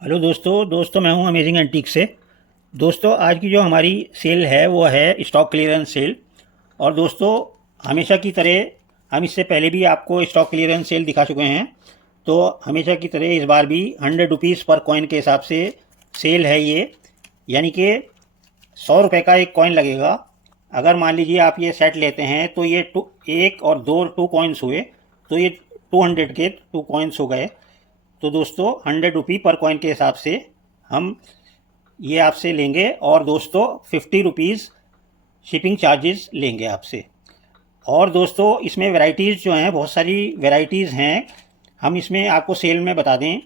Hello दोस्तों मैं हूं अमेजिंग एंटीक से। दोस्तों आज की जो हमारी सेल है वो है स्टॉक क्लियरेंस सेल। और दोस्तों हमेशा की तरह हम इससे पहले भी आपको स्टॉक क्लियरेंस सेल दिखा चुके हैं। तो हमेशा की तरह इस बार भी 100 रुपीज़ पर कॉइन के हिसाब से सेल है ये। यानी कि 100 रुपये का एक कॉइन लगेगा। अगर मान लीजिए आप ये सेट लेते हैं तो ये एक और दो टू कॉइन्स हुए, तो ये 200 के टू कॉइन्स हो गए। तो दोस्तों 100 रुपये पर कॉइन के हिसाब से हम ये आपसे लेंगे। और दोस्तों 50 रुपीज़ शिपिंग चार्जेस लेंगे आपसे। और दोस्तों इसमें वैरायटीज़ जो हैं, बहुत सारी वैरायटीज़ हैं। हम इसमें आपको सेल में बता दें,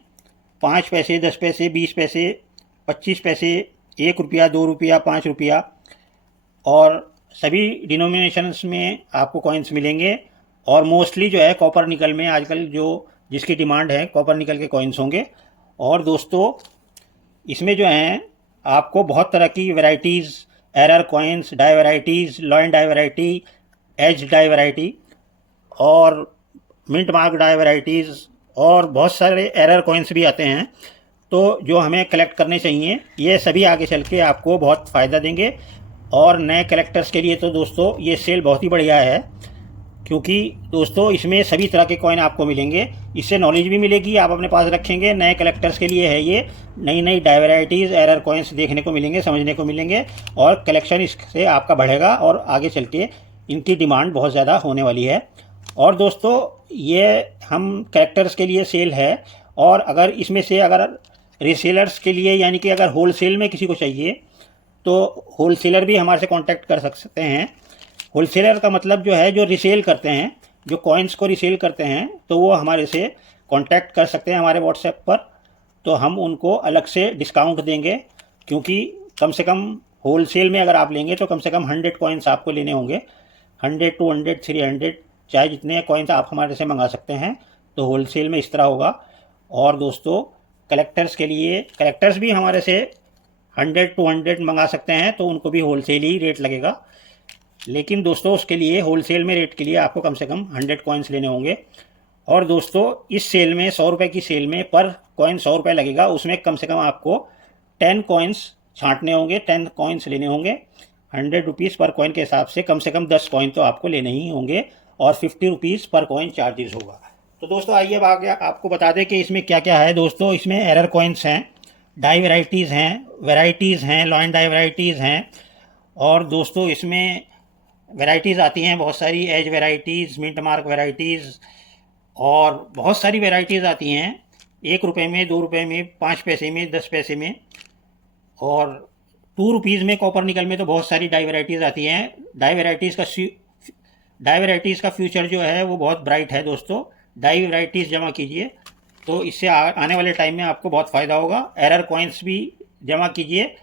5 पैसे, 10 पैसे, 20 पैसे, 25 पैसे, 1 रुपया, 2 रुपया, 5 रुपया और सभी डिनोमिनेशंस में आपको कॉइन्स मिलेंगे। और मोस्टली जो है कॉपर निकल में आजकल जो जिसकी डिमांड है, कॉपर निकल के कॉइन्स होंगे। और दोस्तों इसमें जो हैं आपको बहुत तरह की varieties, error coins, die varieties, lion die variety, edge die variety और मिंट मार्क डाई वैरायटीज़ और बहुत सारे एरर कॉइन्स भी आते हैं। तो जो हमें कलेक्ट करने चाहिए ये सभी आगे चल के आपको बहुत फ़ायदा देंगे। और नए कलेक्टर्स के लिए तो दोस्तों ये सेल बहुत ही बढ़िया है, क्योंकि दोस्तों इसमें सभी तरह के कॉइन आपको मिलेंगे। इससे नॉलेज भी मिलेगी, आप अपने पास रखेंगे। नए कलेक्टर्स के लिए है ये। नई नई डाई वैराइटीज़, एरर कॉइन्स देखने को मिलेंगे, समझने को मिलेंगे और कलेक्शन इससे आपका बढ़ेगा और आगे चल के इनकी डिमांड बहुत ज़्यादा होने वाली है। और दोस्तों ये हम कलेक्टर्स के लिए सेल है। और अगर इसमें से अगर रीसेलर्स के लिए, यानी कि अगर होलसेल में किसी को चाहिए तो होलसेलर भी हमारे से कांटेक्ट कर सकते हैं। होलसेलर का मतलब जो है जो रिसेल करते हैं, जो कॉइन्स को रिसेल करते हैं, तो वो हमारे से कांटेक्ट कर सकते हैं हमारे व्हाट्सएप पर। तो हम उनको अलग से डिस्काउंट देंगे, क्योंकि कम से कम होलसेल में अगर आप लेंगे तो कम से कम 100 कॉइन्स आपको लेने होंगे। 100, 200, 300, चाहे जितने कॉइन्स आप हमारे से मंगा सकते हैं। तो होलसेल में इस तरह होगा। और दोस्तों कलेक्टर्स के लिए, कलेक्टर्स भी हमारे से 100, 200 मंगा सकते हैं, तो उनको भी होलसेल ही रेट लगेगा। लेकिन दोस्तों उसके लिए होलसेल में रेट के लिए आपको कम से कम 100 कॉइन्स लेने होंगे। और दोस्तों इस सेल में 100 रुपये की सेल में पर कॉइन 100 रुपये लगेगा। उसमें कम से कम आपको 10 कॉइन्स छांटने होंगे, 10 कॉइन्स लेने होंगे। 100 रुपीज़ पर कॉइन के हिसाब से कम 10 कॉइन तो आपको लेने ही होंगे। और 50 रुपीज़ पर कॉइन चार्जेस होगा। तो दोस्तों आइए अब आगे आपको बता दें कि इसमें क्या क्या है। दोस्तों इसमें एरर कॉइन्स हैं, डाई वैरायटीज़ हैं, लॉइन डाई वैरायटीज़ हैं। और दोस्तों इसमें वैरायटीज़ आती हैं बहुत सारी, edge varieties, mint mark varieties और बहुत सारी वैरायटीज़ आती हैं। 1 रुपये में, 2 रुपये में, 5 पैसे में, 10 पैसे में और 2 रुपीज़ में, कॉपर निकल में तो बहुत सारी डाई वैरायटीज़ आती हैं। डाई वैरायटीज़ का फ्यूचर जो है वो बहुत ब्राइट है। दोस्तों डाई वैरायटीज़ जमा कीजिए, तो इससे आने वाले टाइम में आपको बहुत फ़ायदा होगा। एरर कॉइन्स भी जमा कीजिए।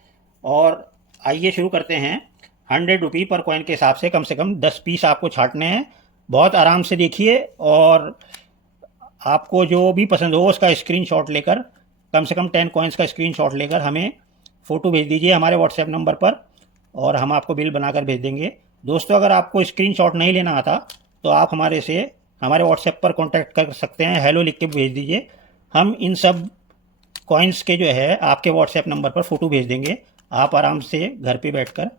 और आइए शुरू करते हैं। 100 रुपये पर कॉइन के हिसाब से कम 10 पीस आपको छांटने हैं। बहुत आराम से देखिए और आपको जो भी पसंद हो उसका स्क्रीनशॉट लेकर, कम से कम 10 कॉइन्स का स्क्रीनशॉट लेकर हमें फ़ोटो भेज दीजिए हमारे व्हाट्सएप नंबर पर, और हम आपको बिल बनाकर भेज देंगे। दोस्तों अगर आपको स्क्रीनशॉट नहीं लेना आता तो आप हमारे व्हाट्सएप पर कॉन्टैक्ट कर सकते हैं, हेलो लिख के भेज दीजिए। हम इन सब कॉइन्स के जो है आपके व्हाट्सएप नंबर पर फ़ोटो भेज देंगे। आप आराम से घर पे बैठकर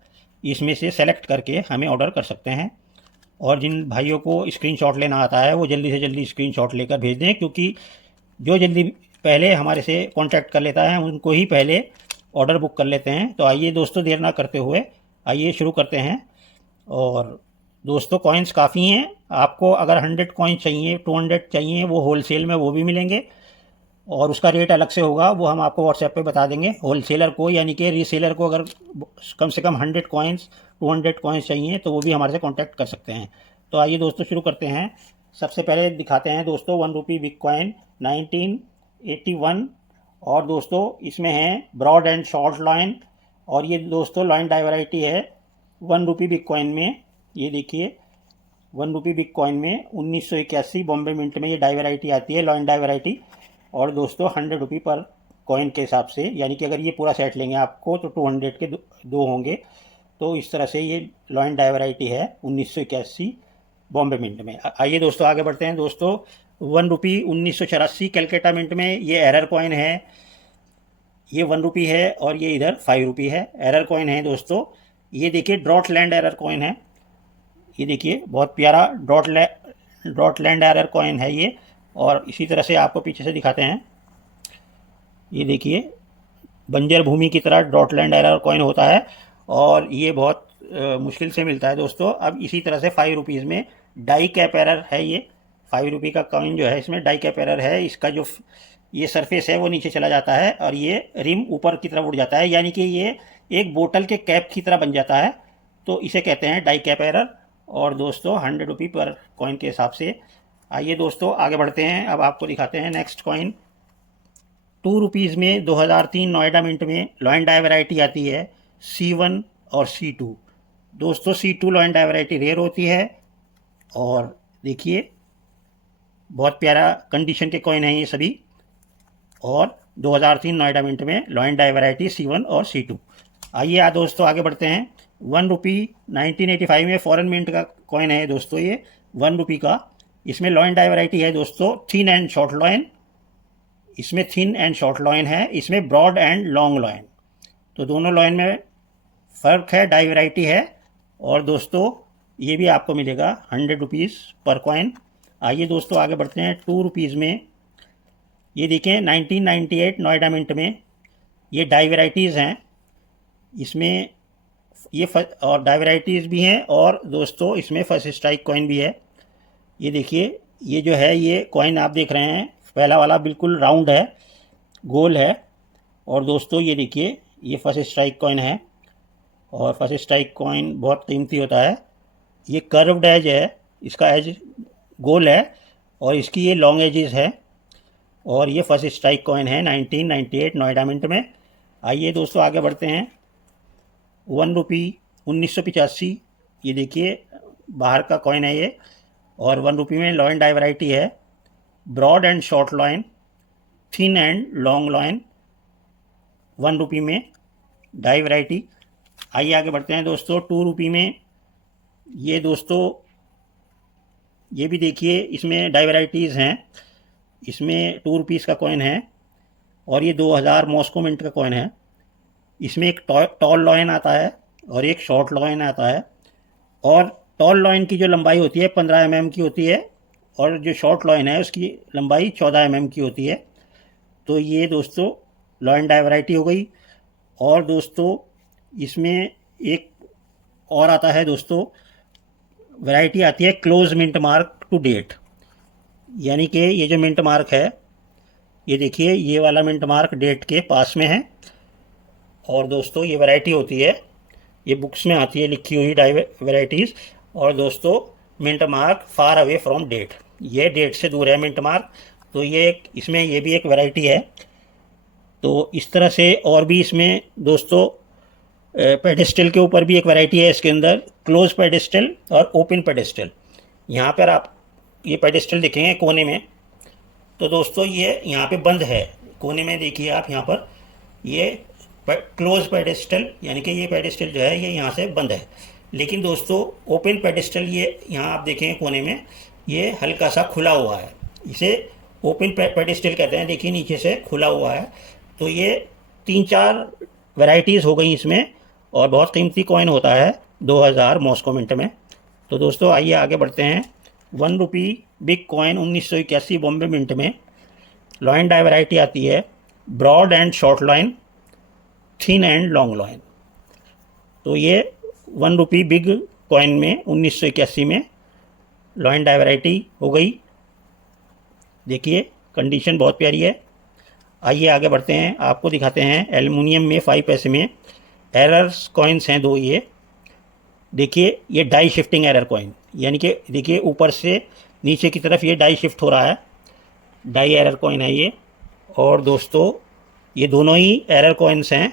इसमें से सेलेक्ट करके हमें ऑर्डर कर सकते हैं। और जिन भाइयों को स्क्रीनशॉट लेना आता है वो जल्दी से जल्दी स्क्रीनशॉट लेकर भेज दें, क्योंकि जो जल्दी पहले हमारे से कांटेक्ट कर लेता है उनको ही पहले ऑर्डर बुक कर लेते हैं। तो आइए दोस्तों देर ना करते हुए आइए शुरू करते हैं। और दोस्तों कॉइन्स काफ़ी हैं। आपको अगर 100 कॉइन चाहिए, 200 चाहिए, वो होलसेल में वो भी मिलेंगे और उसका रेट अलग से होगा, वो हम आपको व्हाट्सएप पे बता देंगे। होलसेलर को, यानी कि रीसेलर को अगर कम से कम 100 कॉइन्स, 200 कॉइन्स चाहिए तो वो भी हमारे से कांटेक्ट कर सकते हैं। तो आइए दोस्तों शुरू करते हैं। सबसे पहले दिखाते हैं दोस्तों 1 रुपये बिग कॉइन 1981। और दोस्तों इसमें है ब्रॉड एंड शॉर्ट लाइन। और ये दोस्तों लाइन डाई वैरायटी है 1 रुपये बिग कॉइन में। ये देखिए 1 रुपये बिग कॉइन में 1981 बॉम्बे मिंट में ये डाई वैरायटी आती है, लाइन डाई वैरायटी। और दोस्तों 100 रुपये पर कॉइन के हिसाब से, यानी कि अगर ये पूरा सेट लेंगे आपको तो 200 के दो होंगे। तो इस तरह से ये लॉइन डाई वैरायटी है 1981 बॉम्बे मिंट में। आइए दोस्तों आगे बढ़ते हैं। दोस्तों 1 रुपये 1984 कैलकाटा मिंट में ये एरर कॉइन है। ये 1 रुपी है और ये इधर 5 रुपी है। एरर कॉइन है दोस्तों। ये देखिए ड्रॉट लैंड एरर कॉइन है। ये देखिए बहुत प्यारा ड्रॉट लैंड एरर कॉइन है ये। और इसी तरह से आपको पीछे से दिखाते हैं। ये देखिए बंजर भूमि की तरह ड्रॉट लैंड एरर कॉइन होता है और ये बहुत मुश्किल से मिलता है दोस्तों। अब इसी तरह से 5 रुपीज़ में डाई कैप एरर है ये। 5 रुपी का कॉइन जो है इसमें डाई कैप एरर है। इसका जो ये सरफेस है वो नीचे चला जाता है और ये रिम ऊपर की तरफ उड़ जाता है, यानी कि ये एक बोतल के कैप की तरह बन जाता है। तो इसे कहते हैं डाई कैप एरर। और दोस्तों 100 रुपी पर कॉइन के हिसाब से। आइए दोस्तों आगे बढ़ते हैं। अब आपको दिखाते हैं नेक्स्ट कॉइन। 2 रुपीज़ में 2003 नोएडा मिंट में लॉयन डाई वैरायटी आती है C1 और C2। दोस्तों C2 lion die variety rare होती है और देखिए बहुत प्यारा कंडीशन के कॉइन हैं ये सभी। और 2003 नोएडा मिंट में लॉयन डाई वैरायटी C1 और C2। आइए दोस्तों आगे बढ़ते हैं। 1 रुपी 1985 में फॉरेन मिंट का कॉइन है दोस्तों ये 1 रुपी का। इसमें लॉयन डाई वैरायटी है दोस्तों थिन एंड शॉर्ट लॉयन। इसमें थिन एंड शॉर्ट लॉयन है, इसमें ब्रॉड एंड लॉन्ग लॉयन। तो दोनों लॉयन में फ़र्क है, डाई वैरायटी है। और दोस्तों ये भी आपको मिलेगा 100 रुपीज़ पर कॉइन। आइए दोस्तों आगे बढ़ते हैं। 2 रुपीज़ में ये देखें 1998 नोएडा मिंट में ये डाई वैरायटीज़ हैं। इसमें ये और डाई वैरायटीज़ भी हैं और दोस्तों इसमें फर्स्ट स्ट्राइक कॉइन भी है। ये देखिए ये जो है ये कॉइन आप देख रहे हैं, पहला वाला बिल्कुल राउंड है, गोल है। और दोस्तों ये देखिए ये फर्स्ट स्ट्राइक कॉइन है और फर्स्ट स्ट्राइक कॉइन बहुत कीमती होता है। ये कर्व्ड एज है, इसका एज गोल है और इसकी ये लॉन्ग एजेस है। और ये फर्स्ट स्ट्राइक कॉइन है 1998 नोएडा मिंट में। आइए दोस्तों आगे बढ़ते हैं। 1 रुपी 1985 ये देखिए बाहर का कॉइन है ये। और 1 रुपी में लॉयन डाई वैरायटी है broad and short lion, thin and long lion. 1 rupee में डाई वैरायटी। आइए आगे बढ़ते हैं दोस्तों। 2 रुपी में ये दोस्तों ये भी देखिए इसमें डाई वैरायटीज़ हैं। इसमें 2 रुपीज़ का कॉइन है और ये 2000 मॉस्को मिंट का कॉइन है। इसमें एक टॉल लॉयन आता है और एक शॉर्ट लॉयन आता है। और टॉल लॉयन की जो लंबाई होती है 15 mm की होती है और जो शॉर्ट लॉयन है उसकी लंबाई 14 mm की होती है। तो ये दोस्तों लॉयन डाई वैरायटी हो गई। और दोस्तों इसमें एक और आता है दोस्तों, वैरायटी आती है close mint mark to date. यानी कि ये जो मिंट मार्क है ये देखिए ये वाला मिंट मार्क डेट के पास में है। और दोस्तों ये वैरायटी होती है, ये बुक्स में आती है लिखी हुई डाई वैरायटीज़। और दोस्तों mint mark far away from date, ये डेट से दूर है मिंट मार्क। तो ये एक इसमें ये भी एक वैरायटी है। तो इस तरह से और भी इसमें दोस्तों पेडेस्टल के ऊपर भी एक वैरायटी है इसके अंदर, क्लोज पेडेस्टल और ओपन पेडेस्टल। यहाँ पर आप ये पेडेस्टल देखेंगे कोने में, तो दोस्तों ये यहाँ पे बंद है कोने में। देखिए आप यहाँ पर ये क्लोज पेडेस्टल, यानी कि ये पेडेस्टल जो है ये यहाँ से बंद है। लेकिन दोस्तों ओपन पेडेस्टल ये यहाँ आप देखेंगे कोने में ये हल्का सा खुला हुआ है, इसे ओपन पेडेस्टल कहते हैं। देखिए नीचे से खुला हुआ है। तो ये 3-4 वैरायटीज़ हो गई इसमें और बहुत कीमती कॉइन होता है 2000 मॉस्को मिंट में। तो दोस्तों आइए आगे बढ़ते हैं। 1 rupee big coin 1981 Bombay mint में लॉयन डाई वैरायटी आती है broad and short lion, thin and long lion. तो ये 1 रुपी बिग कॉइन में 1981 में लॉयन डाई वैरायटी हो गई। देखिए कंडीशन बहुत प्यारी है। आइए आगे बढ़ते हैं, आपको दिखाते हैं एल्युमिनियम में 5 पैसे में एरर्स कॉइन्स हैं 2 ये। देखिए ये डाई शिफ्टिंग एरर कॉइन, यानी कि देखिए ऊपर से नीचे की तरफ ये डाई शिफ्ट हो रहा है, डाई एरर कॉइन है ये। और दोस्तों ये दोनों ही एरर कॉइन्स हैं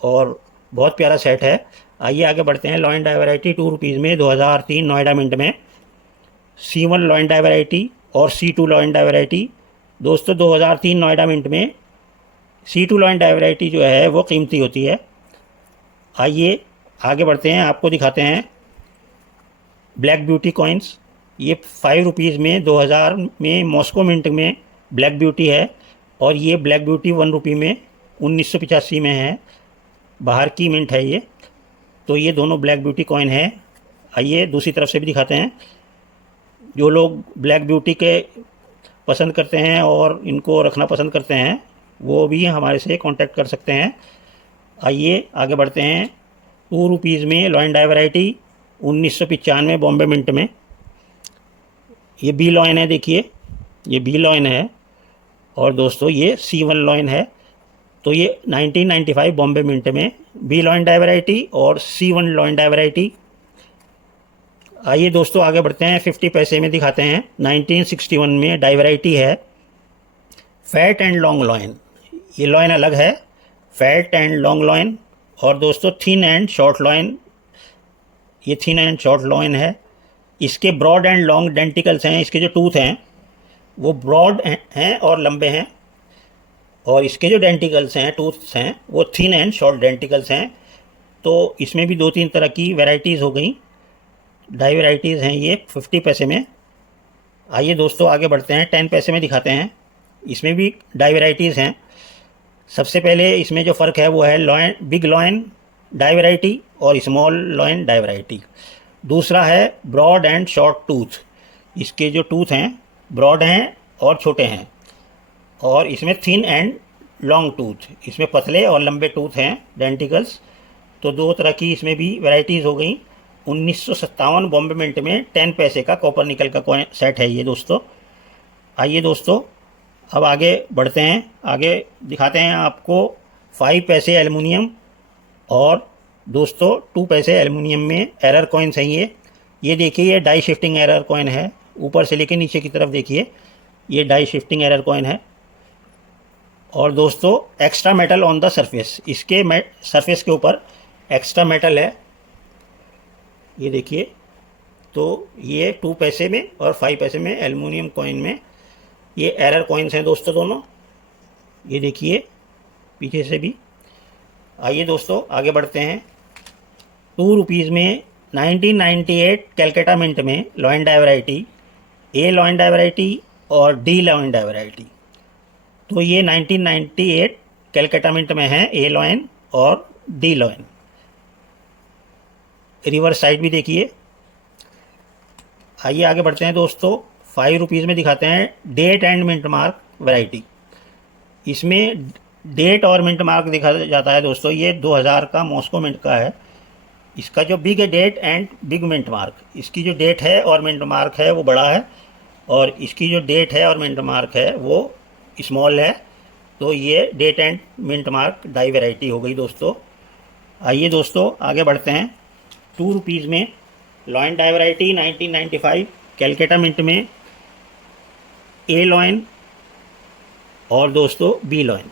और बहुत प्यारा सेट है। आइए आगे बढ़ते हैं। लॉयन डाई वैरायटी 2 रुपीज़ में 2003 नोएडा मिंट में C1 लॉयन डाई वैरायटी और C2 लॉयन डाई वैरायटी। दोस्तों 2003 नोएडा मिंट में C2 लॉयन डाई वैरायटी जो है वो कीमती होती है। आइए आगे बढ़ते हैं, आपको दिखाते हैं ब्लैक ब्यूटी कॉइन्स। ये 5 रुपीज़ में 2000 में मॉस्को मिंट में ब्लैक ब्यूटी है और ये ब्लैक ब्यूटी 1 रुपी में 1985 में है, बाहर की मिंट है ये। तो ये दोनों ब्लैक ब्यूटी कॉइन है। आइए दूसरी तरफ से भी दिखाते हैं। जो लोग ब्लैक ब्यूटी के पसंद करते हैं और इनको रखना पसंद करते हैं, वो भी हमारे से कांटेक्ट कर सकते हैं। आइए आगे बढ़ते हैं। 2 रुपीज़ में lion die variety 1995 Bombay mint में। ये बी लॉइन है, देखिए ये बी लॉइन है। और दोस्तों ये C1 लॉइन है। तो ये 1995 बॉम्बे मिंट में बी लॉइन डाई वैरायटी और C1 लॉइन डाई वैरायटी। आइए दोस्तों आगे बढ़ते हैं। 50 पैसे में दिखाते हैं। 1961 में डाई वैरायटी है फैट एंड लॉन्ग लॉइन। ये लॉइन अलग है, फैट एंड लॉन्ग लॉइन। और दोस्तों थिन एंड शॉर्ट लॉइन, ये थिन एंड शॉर्ट लॉइन है। इसके ब्रॉड एंड लॉन्ग डेंटिकल्स हैं। इसके जो टूथ हैं वो ब्रॉड हैं और लंबे हैं, और इसके जो डेंटिकल्स हैं, टूथ्स हैं, वो थिन एंड शॉर्ट डेंटिकल्स हैं। तो इसमें भी 2-3 तरह की वैरायटीज़ हो गई। डाई वैरायटीज़ हैं ये 50 पैसे में। आइए दोस्तों आगे बढ़ते हैं। 10 पैसे में दिखाते हैं। इसमें भी डाई वैरायटीज़ हैं। सबसे पहले इसमें जो फ़र्क है वो है lion, big lion die variety और स्मॉल लॉइन डाई वैरायटी। दूसरा है ब्रॉड एंड शॉर्ट टूथ। इसके जो टूथ हैं ब्रॉड हैं और छोटे हैं। और इसमें थिन एंड लॉन्ग टूथ, इसमें पतले और लंबे टूथ हैं डेंटिकल्स। तो 2 तरह की इसमें भी वैरायटीज़ हो गई। 1957 बॉम्बे मिंट में 10 पैसे का कॉपर निकल का कॉइन सेट है ये दोस्तों। आइए दोस्तों अब आगे बढ़ते हैं। आगे दिखाते हैं आपको 5 पैसे एल्युमिनियम और दोस्तों 2 पैसे एल्युमिनियम में एरर कॉइन्स हैं ये देखिए, ये डाई शिफ्टिंग एरर कॉइन है। ऊपर से लेके नीचे की तरफ देखिए, ये डाई शिफ्टिंग एरर कॉइन है। और दोस्तों extra metal on the surface, इसके सरफेस के ऊपर एक्स्ट्रा मेटल है, ये देखिए। तो ये 2 पैसे में और 5 पैसे में एल्युमिनियम कॉइन में ये एरर कॉइन्स हैं दोस्तों दोनों, ये देखिए पीछे से भी। आइए दोस्तों आगे बढ़ते हैं। 2 रुपीज़ में 1998 कैलकाटा मिंट में लॉइन डाई वैरायटी, ए लॉइन डाई वैरायटी और डी लॉइन डाई वैरायटी। तो ये 1998 कैलकाटा मिंट में है ए लॉइन और डी लॉइन। रिवर्स साइड भी देखिए। आइए आगे बढ़ते हैं दोस्तों। 5 रुपीज़ में दिखाते हैं date and mint mark variety. इसमें डेट और मिंट मार्क दिखा जाता है दोस्तों। ये 2000 का मॉस्को मिंट का है। इसका जो big date and big mint mark, इसकी जो डेट है और मिंट मार्क है वो बड़ा है, और इसकी जो डेट है और मिंट मार्क है वो स्मॉल है। तो ये date and mint mark die variety हो गई दोस्तों। आइए दोस्तों आगे बढ़ते हैं। 2 रुपीज़ में lion die variety 1995 Calcutta mint में ए लॉइन और दोस्तों बी लॉइन।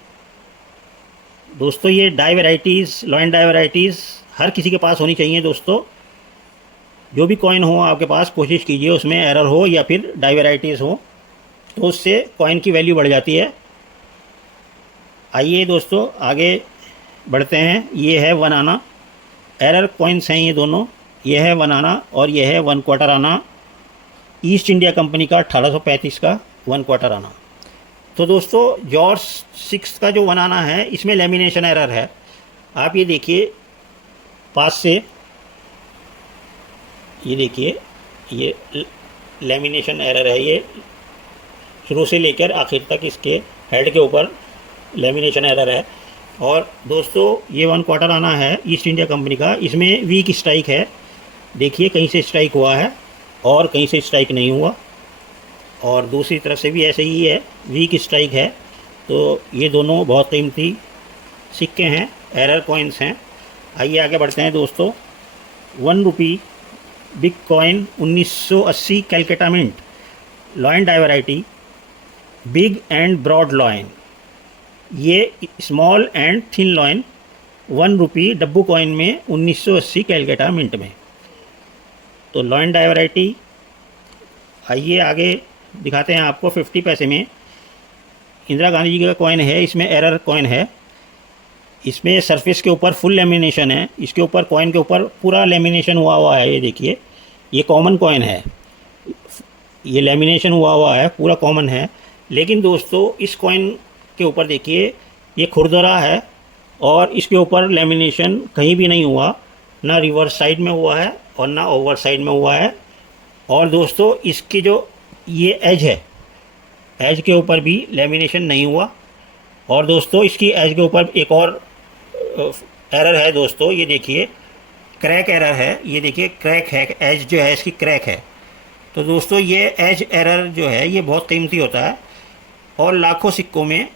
दोस्तों ये die varieties, lion die varieties हर किसी के पास होनी चाहिए दोस्तों। जो भी कॉइन हो आपके पास, कोशिश कीजिए उसमें एरर हो या फिर डाई वैरायटीज़ हो, तो उससे कॉइन की वैल्यू बढ़ जाती है। आइए दोस्तों आगे बढ़ते हैं। ये है 1 आना, एरर कॉइन्स हैं ये दोनों। ये है 1 आना और ये है 1 क्वार्टर आना, ईस्ट इंडिया कंपनी का 1835 का 1 क्वार्टर आना। तो दोस्तों जॉर्ज 6 का जो 1 आना है इसमें लेमिनेशन एरर है। आप ये देखिए पास से, ये देखिए ये लेमिनेशन एरर है। ये शुरू से लेकर आखिर तक इसके हेड के ऊपर लेमिनेशन एरर है। और दोस्तों ये 1 क्वार्टर आना है ईस्ट इंडिया कंपनी का। इसमें वीक स्ट्राइक है, देखिए कहीं से स्ट्राइक हुआ है और कहीं से स्ट्राइक नहीं हुआ, और दूसरी तरफ से भी ऐसे ही है, वीक स्ट्राइक है। तो ये दोनों बहुत कीमती सिक्के हैं, एरर कॉइन्स हैं। आइए आगे बढ़ते हैं दोस्तों। 1 rupee big coin 1980 Calcutta mint, lion die variety, big and broad lion. ये small and thin lion 1 rupee डब्बू कॉइन में 1980 कैलकाटा मिंट में। तो लॉइन डाई वैरायटी। आइए आगे दिखाते हैं आपको। 50 पैसे में इंदिरा गांधी जी का कॉइन है, इसमें एरर कॉइन है। इसमें सरफेस के ऊपर फुल लेमिनेशन है, इसके ऊपर कॉइन के ऊपर पूरा लेमिनेशन हुआ है। ये देखिए ये कॉमन कॉइन है, ये लेमिनेशन हुआ है, पूरा कॉमन है। लेकिन दोस्तों इस कॉइन के ऊपर देखिए ये खुरदरा है और इसके ऊपर लेमिनेशन कहीं भी नहीं हुआ, ना रिवर्स साइड में हुआ है और ना ओवर साइड में हुआ है। और दोस्तों इसकी जो ये एज है, एज के ऊपर भी लेमिनेशन नहीं हुआ। और दोस्तों इसकी एज के ऊपर एक और एरर है दोस्तों, ये देखिए क्रैक एरर है, ये देखिए क्रैक है, एज जो है इसकी क्रैक है। तो दोस्तों ये एज एरर जो है ये बहुत कीमती होता है और लाखों सिक्कों में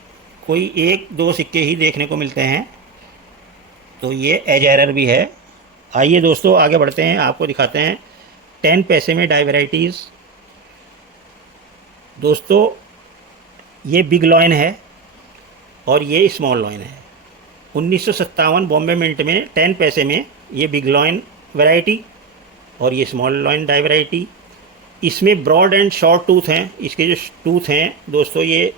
कोई एक दो सिक्के ही देखने को मिलते हैं। तो ये एज एरर भी है। आइए दोस्तों आगे बढ़ते हैं, आपको दिखाते हैं 10 पैसे में डाई वैराइटीज़। दोस्तों ये बिग लॉइन है और ये स्मॉल लॉइन है। 1957 बॉम्बे मिंट में 10 पैसे में ये बिग लॉइन वैरायटी और ये स्मॉल लॉइन डाई वैरायटी। इसमें ब्रॉड एंड शॉर्ट टूथ हैं, इसके जो टूथ हैं दोस्तों, ये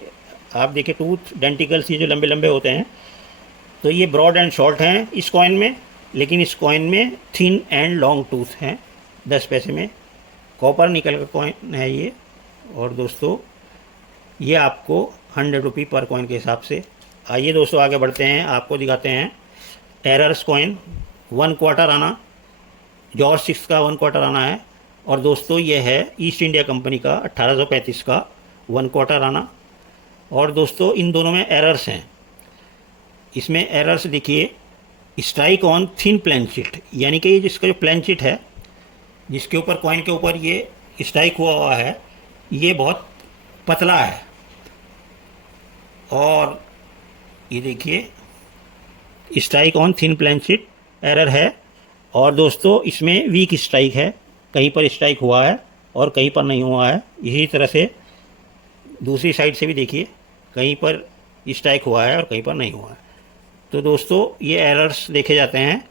आप देखिए टूथ डेंटिकल्स ये जो लंबे लंबे होते हैं, तो ये ब्रॉड एंड शॉर्ट हैं इस कॉइन में, लेकिन इस कॉइन में थिन एंड लॉन्ग टूथ हैं। 10 पैसे में कॉपर निकल का कॉइन है ये। और दोस्तों ये आपको 100 रुपये पर कॉइन के हिसाब से। आइए दोस्तों आगे बढ़ते हैं, आपको दिखाते हैं एरर्स कॉइन 1 क्वार्टर आना, जॉर्ज 6 का 1 क्वार्टर आना है। और दोस्तों ये है ईस्ट इंडिया कंपनी का 1835 का 1 क्वार्टर आना। और दोस्तों इन दोनों में एरर्स हैं। इसमें एरर्स देखिए, स्ट्राइक ऑन थिन प्लेनशीट, यानी कि ये जिसका जो प्लेनशीट है जिसके ऊपर कॉइन के ऊपर ये स्ट्राइक हुआ है ये बहुत पतला है। और ये देखिए स्ट्राइक ऑन थिन प्लेनशीट एरर है। और दोस्तों इसमें वीक स्ट्राइक है, कहीं पर स्ट्राइक हुआ है और कहीं पर नहीं हुआ है। इसी तरह से दूसरी साइड से भी देखिए, कहीं पर स्ट्राइक हुआ है और कहीं पर नहीं हुआ है। तो दोस्तों ये एरर्स देखे जाते हैं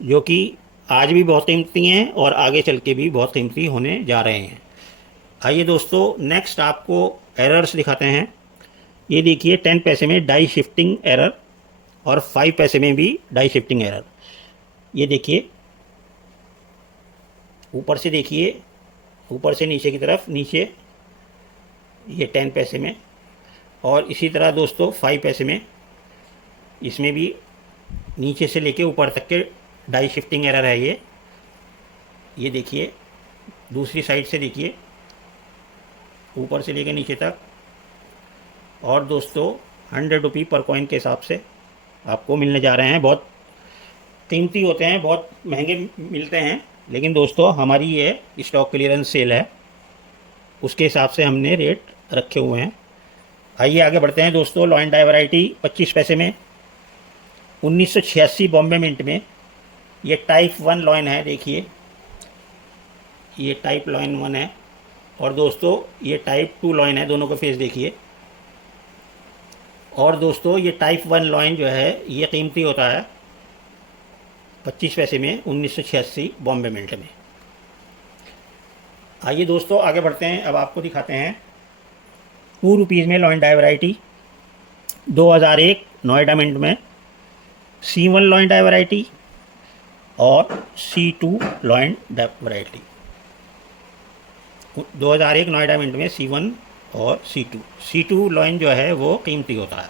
जो कि आज भी बहुत कीमती हैं और आगे चल के भी बहुत कीमती होने जा रहे हैं। आइए दोस्तों नेक्स्ट आपको एरर्स दिखाते हैं। ये देखिए 10 पैसे में डाई शिफ्टिंग एरर और 5 पैसे में भी डाई शिफ्टिंग एरर। ये देखिए ऊपर से देखिए, ऊपर से नीचे की तरफ, नीचे ये 10 पैसे में। और इसी तरह दोस्तों 5 पैसे में, इसमें भी नीचे से लेके ऊपर तक के डाई शिफ्टिंग एरर है ये देखिए दूसरी साइड से देखिए, ऊपर से लेके नीचे तक। और दोस्तों 100 रुपये पर कॉइन के हिसाब से आपको मिलने जा रहे हैं। बहुत कीमती होते हैं, बहुत महंगे मिलते हैं, लेकिन दोस्तों हमारी ये स्टॉक क्लियरेंस सेल है, उसके हिसाब से हमने रेट रखे हुए हैं। आइए आगे बढ़ते हैं दोस्तों। लॉइन डाई वैरायटी 25 पैसे में 1986 बॉम्बे मिंट में ये टाइप 1 लॉइन है। देखिए ये टाइप लॉइन 1 है और दोस्तों ये टाइप 2 लॉइन है, दोनों का फेस देखिए। और दोस्तों ये टाइप 1 लॉइन जो है ये कीमती होता है 25 पैसे में 1986 बॉम्बे मिंट में। आइए दोस्तों आगे बढ़ते हैं, अब आपको दिखाते हैं 2 रुपीज़ में lion die variety 2001 Noida mint में C1 लॉइन डाई वैरायटी और C2 lion die variety. 2001 Noida mint में C1 और C2 लॉइन जो है वो कीमती होता है।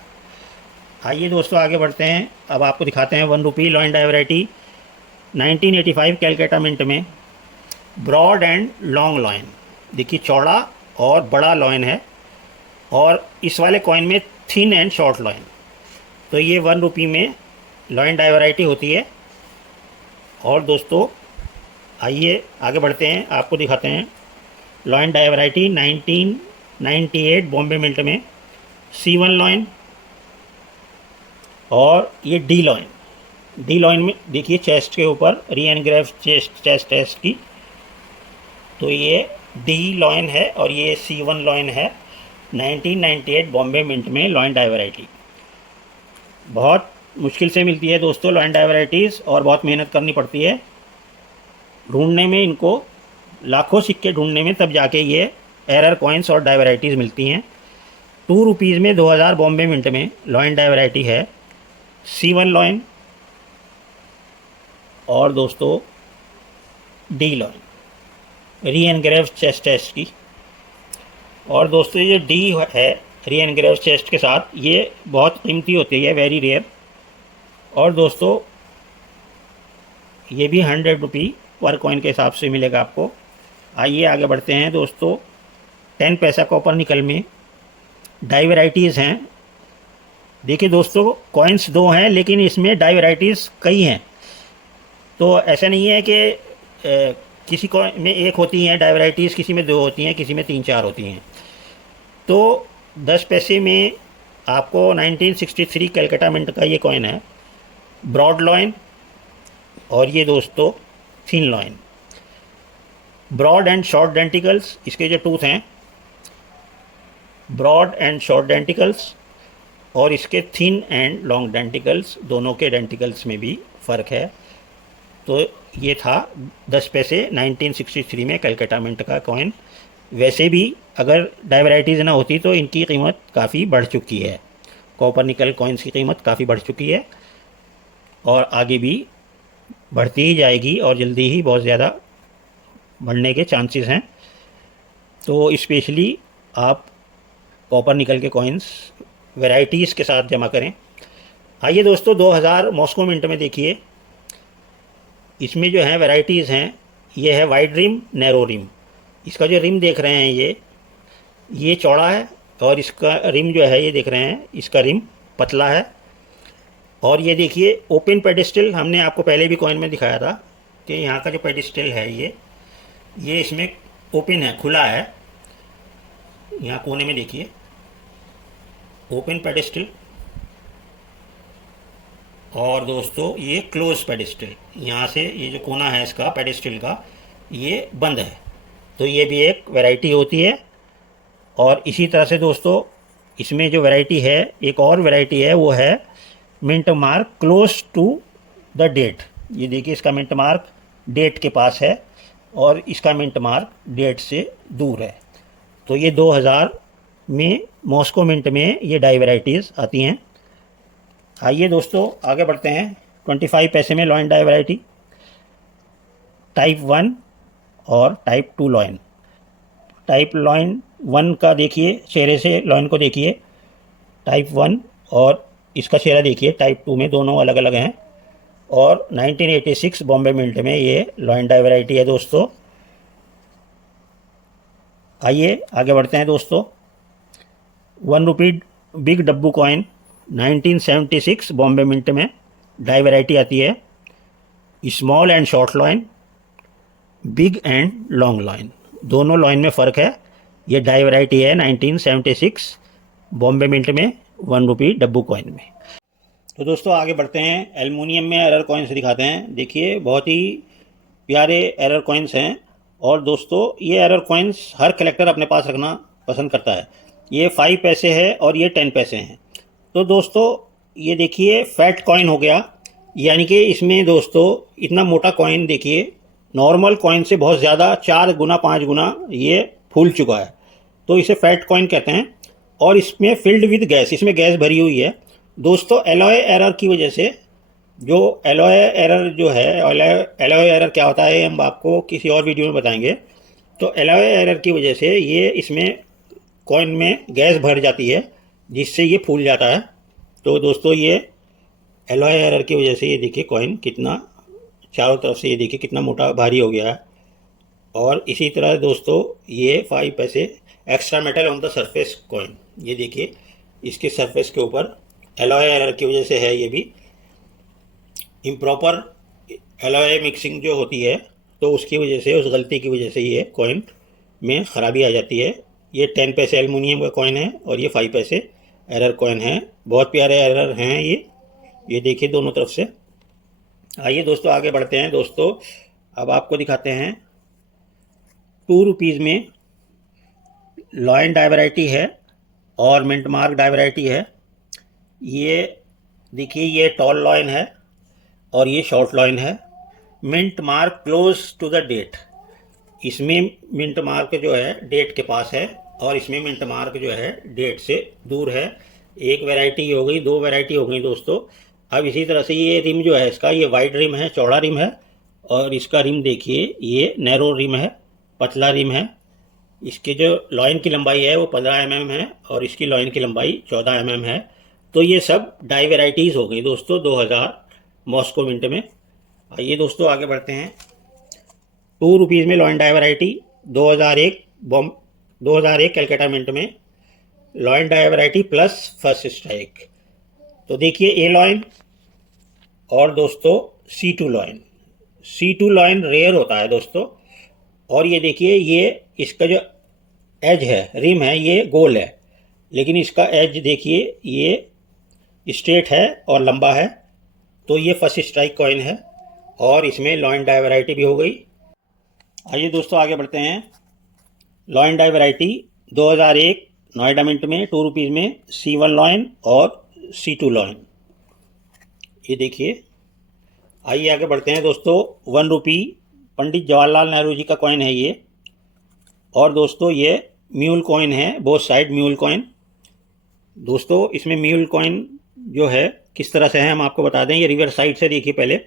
आइए दोस्तों आगे बढ़ते हैं, अब आपको दिखाते हैं 1 रुपये lion die variety 1985 Calcutta mint में ब्रॉड एंड लॉन्ग लॉइन। देखिए चौड़ा और बड़ा लॉइन है और इस वाले कॉइन में थिन एंड शॉर्ट लॉइन। तो ये 1 रुपये में लॉइन डाई वैरायटी होती है। और दोस्तों आइए आगे बढ़ते हैं, आपको दिखाते हैं lion die variety 1998 Bombay mint में C1 लॉइन और ये डी लॉइन में देखिए चेस्ट के ऊपर री एनग्रेव चेस्ट टेस्ट की। तो ये डी लॉइन है और ये C1 लॉइन है 1998 बॉम्बे मिंट में लॉइन डाई वैरायटी। बहुत मुश्किल से मिलती है दोस्तों लॉइन डाई वैराइटीज़ और बहुत मेहनत करनी पड़ती है ढूंढने में, इनको लाखों सिक्के ढूंढने में तब जाके ये एरर कॉइन्स और डाई वैराइटीज़ मिलती हैं। 2 रुपीज़ में 2000 बॉम्बे मिंट में लॉइन डाई वैरायटी है C1 लॉइन और दोस्तों D lion re engrave chest test की। और दोस्तों ये डी है री एनग्रेव चेस्ट के साथ। ये बहुत कीमती होती है, वेरी रेयर। और दोस्तों ये भी 100 रुपी पर कॉइन के हिसाब से मिलेगा आपको। आइए आगे बढ़ते हैं दोस्तों। 10 पैसा कॉपर निकल में डाई वैराइटीज़ हैं। देखिए दोस्तों, कॉइन्स 2 हैं लेकिन इसमें डाई वैराइटीज़ कई हैं। तो ऐसा नहीं है कि किसी कॉइन में 1 होती हैं डाई वैराइटीज़, किसी में 2 होती हैं, किसी में 3-4 होती हैं। तो 10 पैसे में आपको 1963 कैलकाटा मिंट का ये कॉइन है, ब्रॉड लॉइन। और ये दोस्तों thin lion. Broad and short denticles, इसके जो टूथ हैं ब्रॉड एंड शॉर्ट डेंटिकल्स, और इसके थिन एंड लॉन्ग डेंटिकल्स, दोनों के डेंटिकल्स में भी फ़र्क है। तो ये था 10 पैसे 1963 में कैलकाटा मिंट का कॉइन। वैसे भी अगर डाई वैराइटीज़ ना होती तो इनकी कीमत काफ़ी बढ़ चुकी है। कॉपर निकल कॉइन्स की कीमत काफ़ी बढ़ चुकी है और आगे भी बढ़ती ही जाएगी और जल्दी ही बहुत ज़्यादा बढ़ने के चांसेस हैं। तो स्पेशली आप कॉपर निकल के कॉइन्स वैराइटीज़ के साथ जमा करें। आइए दोस्तों 2000 मॉस्को मिंट में देखिए, इसमें जो है वैराइटीज़ हैं। ये है वाइड रिम, नैरो रिम। इसका जो रिम देख रहे हैं ये चौड़ा है, और इसका रिम जो है ये देख रहे हैं, इसका रिम पतला है। और ये देखिए ओपन पेडिस्टल, हमने आपको पहले भी कॉइन में दिखाया था कि यहाँ का जो पेडिस्टल है ये इसमें ओपन है, खुला है। यहाँ कोने में देखिए ओपन पेडिस्टल, और दोस्तों ये क्लोज पेडिस्टल, यहाँ से ये जो कोना है इसका पेडिस्टल का ये बंद है। तो ये भी एक वैरायटी होती है। और इसी तरह से दोस्तों इसमें जो वैरायटी है, एक और वैरायटी है, वो है mint mark close to the date. ये देखिए इसका मिंट मार्क डेट के पास है और इसका मिंट मार्क डेट से दूर है। तो ये 2000 में मॉस्को मिंट में ये डाई वैराइटीज़ आती हैं। आइए दोस्तों आगे बढ़ते हैं। 25 पैसे में लॉइन डाई वैरायटी, टाइप 1 और टाइप 2 लॉइन। टाइप लॉइन 1 का देखिए, चेहरे से लॉइन को देखिए टाइप 1, और इसका चेहरा देखिए टाइप 2 में, दोनों अलग अलग हैं। और 1986 बॉम्बे मिंट में ये लॉइन डाई वैरायटी है दोस्तों। आइए आगे बढ़ते हैं दोस्तों। 1 रुपी बिग डब्बू कॉइन 1976 बॉम्बे मिंट में डाई वैरायटी आती है, small and short lion, big and long lion. दोनों लॉइन में फ़र्क है। ये डाई वैरायटी है 1976 बॉम्बे मिंट में 1 रुपी डब्बू कॉइन में। तो दोस्तों आगे बढ़ते हैं, एल्युमिनियम में एरर कॉइन्स दिखाते हैं। देखिए बहुत ही प्यारे एरर कॉइन्स हैं। और दोस्तों ये एरर कॉइन्स हर कलेक्टर अपने पास रखना पसंद करता है। ये 5 पैसे है और ये 10 पैसे हैं। तो दोस्तों ये देखिए फैट कॉइन हो गया, यानी कि इसमें दोस्तों इतना मोटा कॉइन देखिए, नॉर्मल कॉइन से बहुत ज़्यादा 4 गुना 5 गुना ये फूल चुका है। तो इसे फैट कॉइन कहते हैं। और इसमें फिल्ड विद गैस, इसमें गैस भरी हुई है दोस्तों। एलॉय एरर की वजह से, जो एलॉय एरर जो है, एलॉय एरर क्या होता है हम आपको किसी और वीडियो में बताएंगे। तो एलॉय एरर की वजह से ये इसमें कॉइन में गैस भर जाती है, जिससे ये फूल जाता है। तो दोस्तों ये एलॉय एरर की वजह से ये देखिए कॉइन कितना चारों तरफ से, ये देखिए कितना मोटा भारी हो गया है। और इसी तरह दोस्तों ये 5 पैसे extra metal on the surface coin, ये देखिए इसके सरफेस के ऊपर एलॉय एरर की वजह से है। ये भी इम्प्रॉपर एलॉय मिक्सिंग जो होती है, तो उसकी वजह से, उस गलती की वजह से ये कॉइन में ख़राबी आ जाती है। ये 10 पैसे एल्युमिनियम का कॉइन है और ये 5 पैसे एरर कॉइन है। बहुत प्यारे एरर हैं ये देखिए दोनों तरफ से। आइए दोस्तों आगे बढ़ते हैं। दोस्तों अब आपको दिखाते हैं 2 रुपीज़ में लॉइन डाई वैरायटी है और मिंट मार्क डाई वैरायटी है। ये देखिए ये टॉल लॉइन है और ये शॉर्ट लॉइन है। Mint mark close to the date, इसमें मिंट मार्क जो है डेट के पास है और इसमें मिंट मार्क जो है डेट से दूर है। एक वैरायटी हो गई, 2 वैरायटी हो गई दोस्तों। अब इसी तरह से ये रिम जो है इसका, ये वाइड रिम है, चौड़ा रिम है। और इसका रिम देखिए ये नैरो रिम है, पतला रिम है। इसके जो लॉइन की लंबाई है वो 15 mm है और इसकी लॉइन की लंबाई 14 mm है। तो ये सब डाई वेराइटीज़ हो गई दोस्तों 2000 मॉस्को मिंट में। आइए दोस्तों आगे बढ़ते हैं। ₹2 में lion die variety 2001 Calcutta mint में lion die variety plus first strike. तो देखिए ए लॉइन और दोस्तों C2 lion. C2 lion rare होता है दोस्तों। और ये देखिए ये इसका जो एज है, रिम है, ये गोल है, लेकिन इसका एज देखिए ये स्ट्रेट है और लंबा है। तो ये फर्स्ट स्ट्राइक कॉइन है और इसमें लॉइन डाई वैरायटी भी हो गई। आइए दोस्तों आगे बढ़ते हैं। Lion die variety 2001 Noida mint में ₹2 में C1 लॉइन और C2 लॉइन। ये देखिए। आइए आगे बढ़ते हैं दोस्तों। ₹1 पंडित जवाहरलाल नेहरू जी का कॉइन है ये। और दोस्तों ये म्यूल कॉइन है, बोथ साइड म्यूल कॉइन। दोस्तों इसमें म्यूल कॉइन जो है किस तरह से है हम आपको बता दें। ये रिवर्स साइड से देखिए पहले।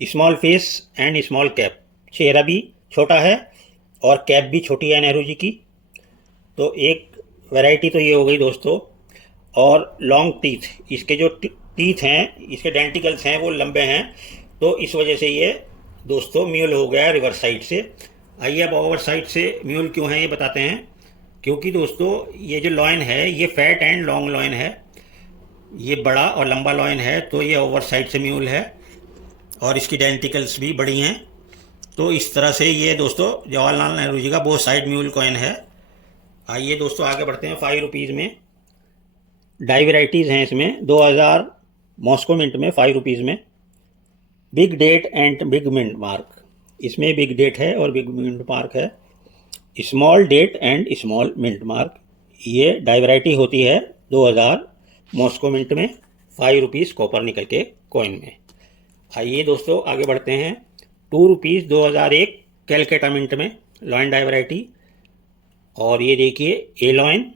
Small face and small cap, चेहरा भी छोटा है और कैप भी छोटी है नेहरू जी की। तो एक वैरायटी तो ये हो गई दोस्तों। और लॉन्ग टीथ, इसके जो टीथ हैं, इसके डेंटिकल्स हैं वो लंबे हैं, तो इस वजह से ये दोस्तों म्यूल हो गया रिवर्स साइड से। आइए अब ओवर साइड से म्यूल क्यों है ये बताते हैं। क्योंकि दोस्तों ये जो लॉइन है ये फैट एंड लॉन्ग लॉइन है, ये बड़ा और लंबा लॉइन है, तो ये ओवर साइड से म्यूल है और इसकी डेंटिकल्स भी बड़ी हैं। तो इस तरह से ये दोस्तों जवाहरलाल नेहरू जी का बोथ साइड म्यूल कॉइन है। आइए दोस्तों आगे बढ़ते हैं। ₹5 में डाई वेराइटीज़ हैं इसमें 2000 मॉस्को मिंट में ₹5 में big date and big mint mark. इसमें बिग डेट है और बिग मिंट मार्क है। Small date and small mint mark. ये डाई वैरायटी होती है 2000 मॉस्को मिंट में ₹5 कॉपर निकल के कॉइन में। आइए दोस्तों आगे बढ़ते हैं। ₹2 2001 कैलकाटा मिंट में लॉइन डाई वैरायटी। और ये देखिए ए लॉइन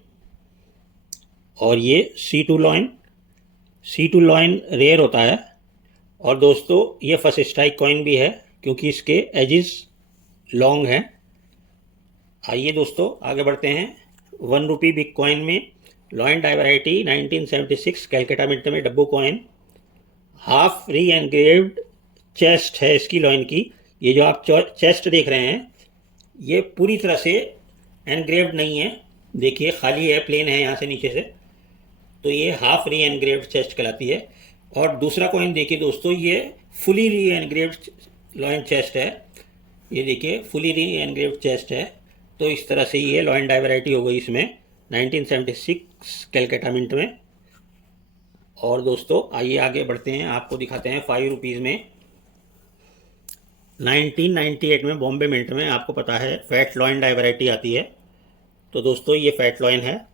और ये C2 lion. C2 lion rare होता है और दोस्तों ये फर्स्ट स्ट्राइक कॉइन भी है क्योंकि इसके एजिस लॉन्ग हैं। आइए दोस्तों आगे बढ़ते हैं। ₹1 बिग कॉइन में lion die variety 1976 Calcutta mint में डब्बू coin. Half re engraved chest है इसकी लॉइन की। ये जो आप चेस्ट देख रहे हैं ये पूरी तरह से एनग्रेव्ड नहीं है, देखिए खाली है, प्लेन है यहाँ से नीचे से। तो ये हाफ री एनग्रेव्ड चेस्ट कहलाती है। और दूसरा कॉइन देखिए दोस्तों, ये फुली री एनग्रेव्ड लॉइन चेस्ट है। ये देखिए फुली री एनग्रेव्ड चेस्ट है। तो इस तरह से ये लॉइन डाई वैरायटी हो गई इसमें 1976 कैलकाटा मिंट में। और दोस्तों आइए आगे बढ़ते हैं, आपको दिखाते हैं ₹5 में 1998 में बॉम्बे मिंट में। आपको पता है फैट लॉइन डाई वैरायटी आती है। तो दोस्तों ये फैट लॉइन है,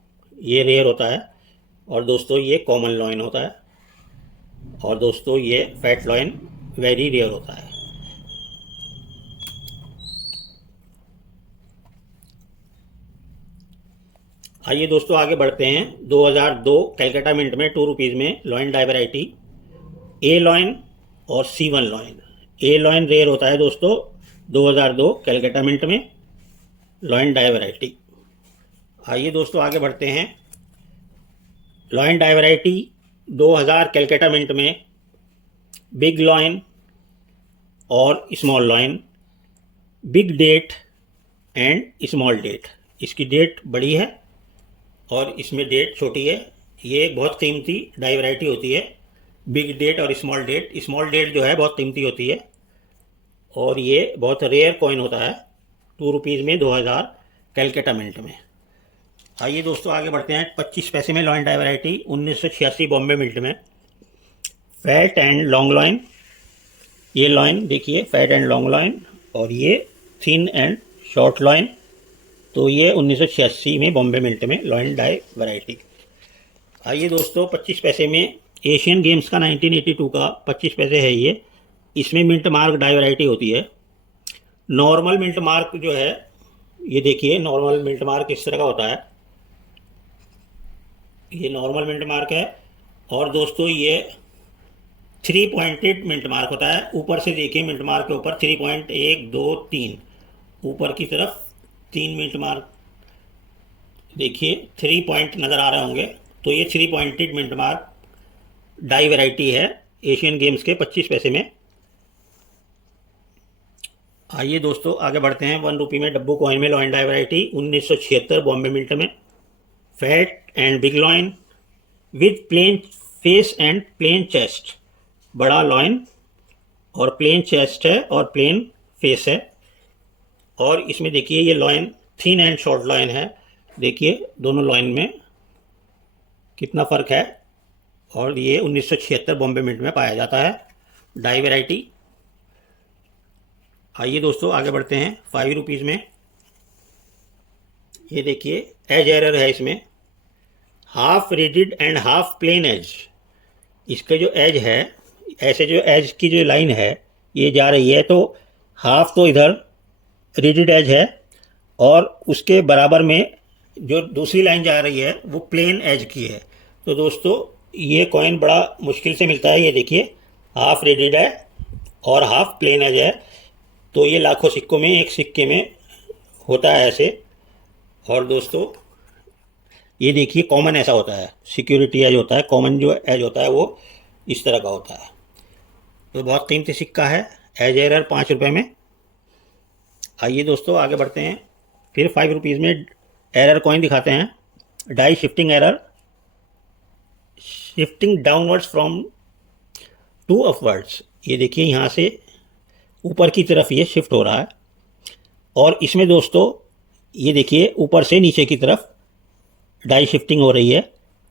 ये रेयर होता है। और दोस्तों ये कॉमन लॉइन होता है। और दोस्तों ये फैट लॉइन वेरी रेयर होता है। आइए दोस्तों आगे बढ़ते हैं। 2002 कैलकाटा मिंट में ₹2 में लॉइन डाई वैरायटी ए लॉइन और C1 lion. A lion rare होता है दोस्तों 2002 कैलकाटा मिंट में लॉइन डाई वैरायटी। आइए दोस्तों आगे बढ़ते हैं। Lion die variety 2000 Calcutta mint में बिग लॉइन और small lion, big date and small date. इसकी डेट बड़ी है और इसमें डेट छोटी है। ये बहुत कीमती डाई वैरायटी होती है, बिग डेट और स्मॉल डेट। स्मॉल डेट जो है बहुत कीमती होती है और ये बहुत रेयर कॉइन होता है ₹2 में 2000 कैलकाटा मिंट में। आइए दोस्तों आगे बढ़ते हैं। 25 पैसे में lion die variety 1986 Bombay mint में फैट एंड लॉन्ग लॉइन। ये लॉइन देखिए फैट एंड लॉन्ग लॉइन और ये थिन एंड शॉर्ट लॉइन। तो ये 1986 में बॉम्बे मिंट में लॉइन डाई वैरायटी। आइए दोस्तों 25 पैसे में एशियन गेम्स का 1982 का 25 पैसे है ये। इसमें मिंट मार्क डाई वैरायटी होती है। नॉर्मल मिंट मार्क जो है ये देखिए, नॉर्मल मिंट मार्क इस तरह का होता है। ये नॉर्मल मिंट मार्क है। और दोस्तों ये 3 पॉइंटेड मिंट मार्क होता है। ऊपर से देखिए मिंट मार्क के ऊपर 3 पॉइंट 1 2 3 ऊपर की तरफ 3 मिंट मार्क देखिए 3 पॉइंट नज़र आ रहे होंगे, तो ये 3 pointed mint mark die variety है एशियन गेम्स के 25 पैसे में। आइए दोस्तों आगे बढ़ते हैं। 1 रुपये में डब्बू कॉइन में lion die variety 1976 Bombay mint में। Fat and big lion with plain face and plain chest, बड़ा लॉइन और प्लेन चेस्ट है और प्लेन फेस है। और इसमें देखिए ये lion thin and short lion है, देखिए दोनों लॉइन में कितना फ़र्क है। और ये 1976 बॉम्बे मिंट में पाया जाता है डाई वैरायटी। आइए दोस्तों आगे बढ़ते हैं। 5 रुपीज़ में ये देखिए एज एरर है इसमें, half rigid and half plain edge. इसके जो एज है, ऐसे जो एज की जो लाइन है ये जा रही है, तो हाफ तो इधर रिजिड एज है और उसके बराबर में जो दूसरी लाइन जा रही है वो प्लेन एज की है। तो दोस्तों ये कॉइन बड़ा मुश्किल से मिलता है। ये देखिए हाफ रिजिड है और हाफ प्लेन एज है, तो ये लाखों सिक्कों में एक सिक्के में होता है ऐसे। और दोस्तों ये देखिए कॉमन ऐसा होता है, सिक्योरिटी एज होता है, कॉमन जो एज होता है वो इस तरह का होता है। तो बहुत कीमती सिक्का है, एज एरर 5 रुपये में। आइए दोस्तों आगे बढ़ते हैं। फिर 5 रुपीज़ में एरर कॉइन दिखाते हैं। Die shifting error, shifting downwards from to upwards. ये देखिए यहाँ से ऊपर की तरफ ये शिफ्ट हो रहा है, और इसमें दोस्तों ये देखिए ऊपर से नीचे की तरफ डाई शिफ्टिंग हो रही है।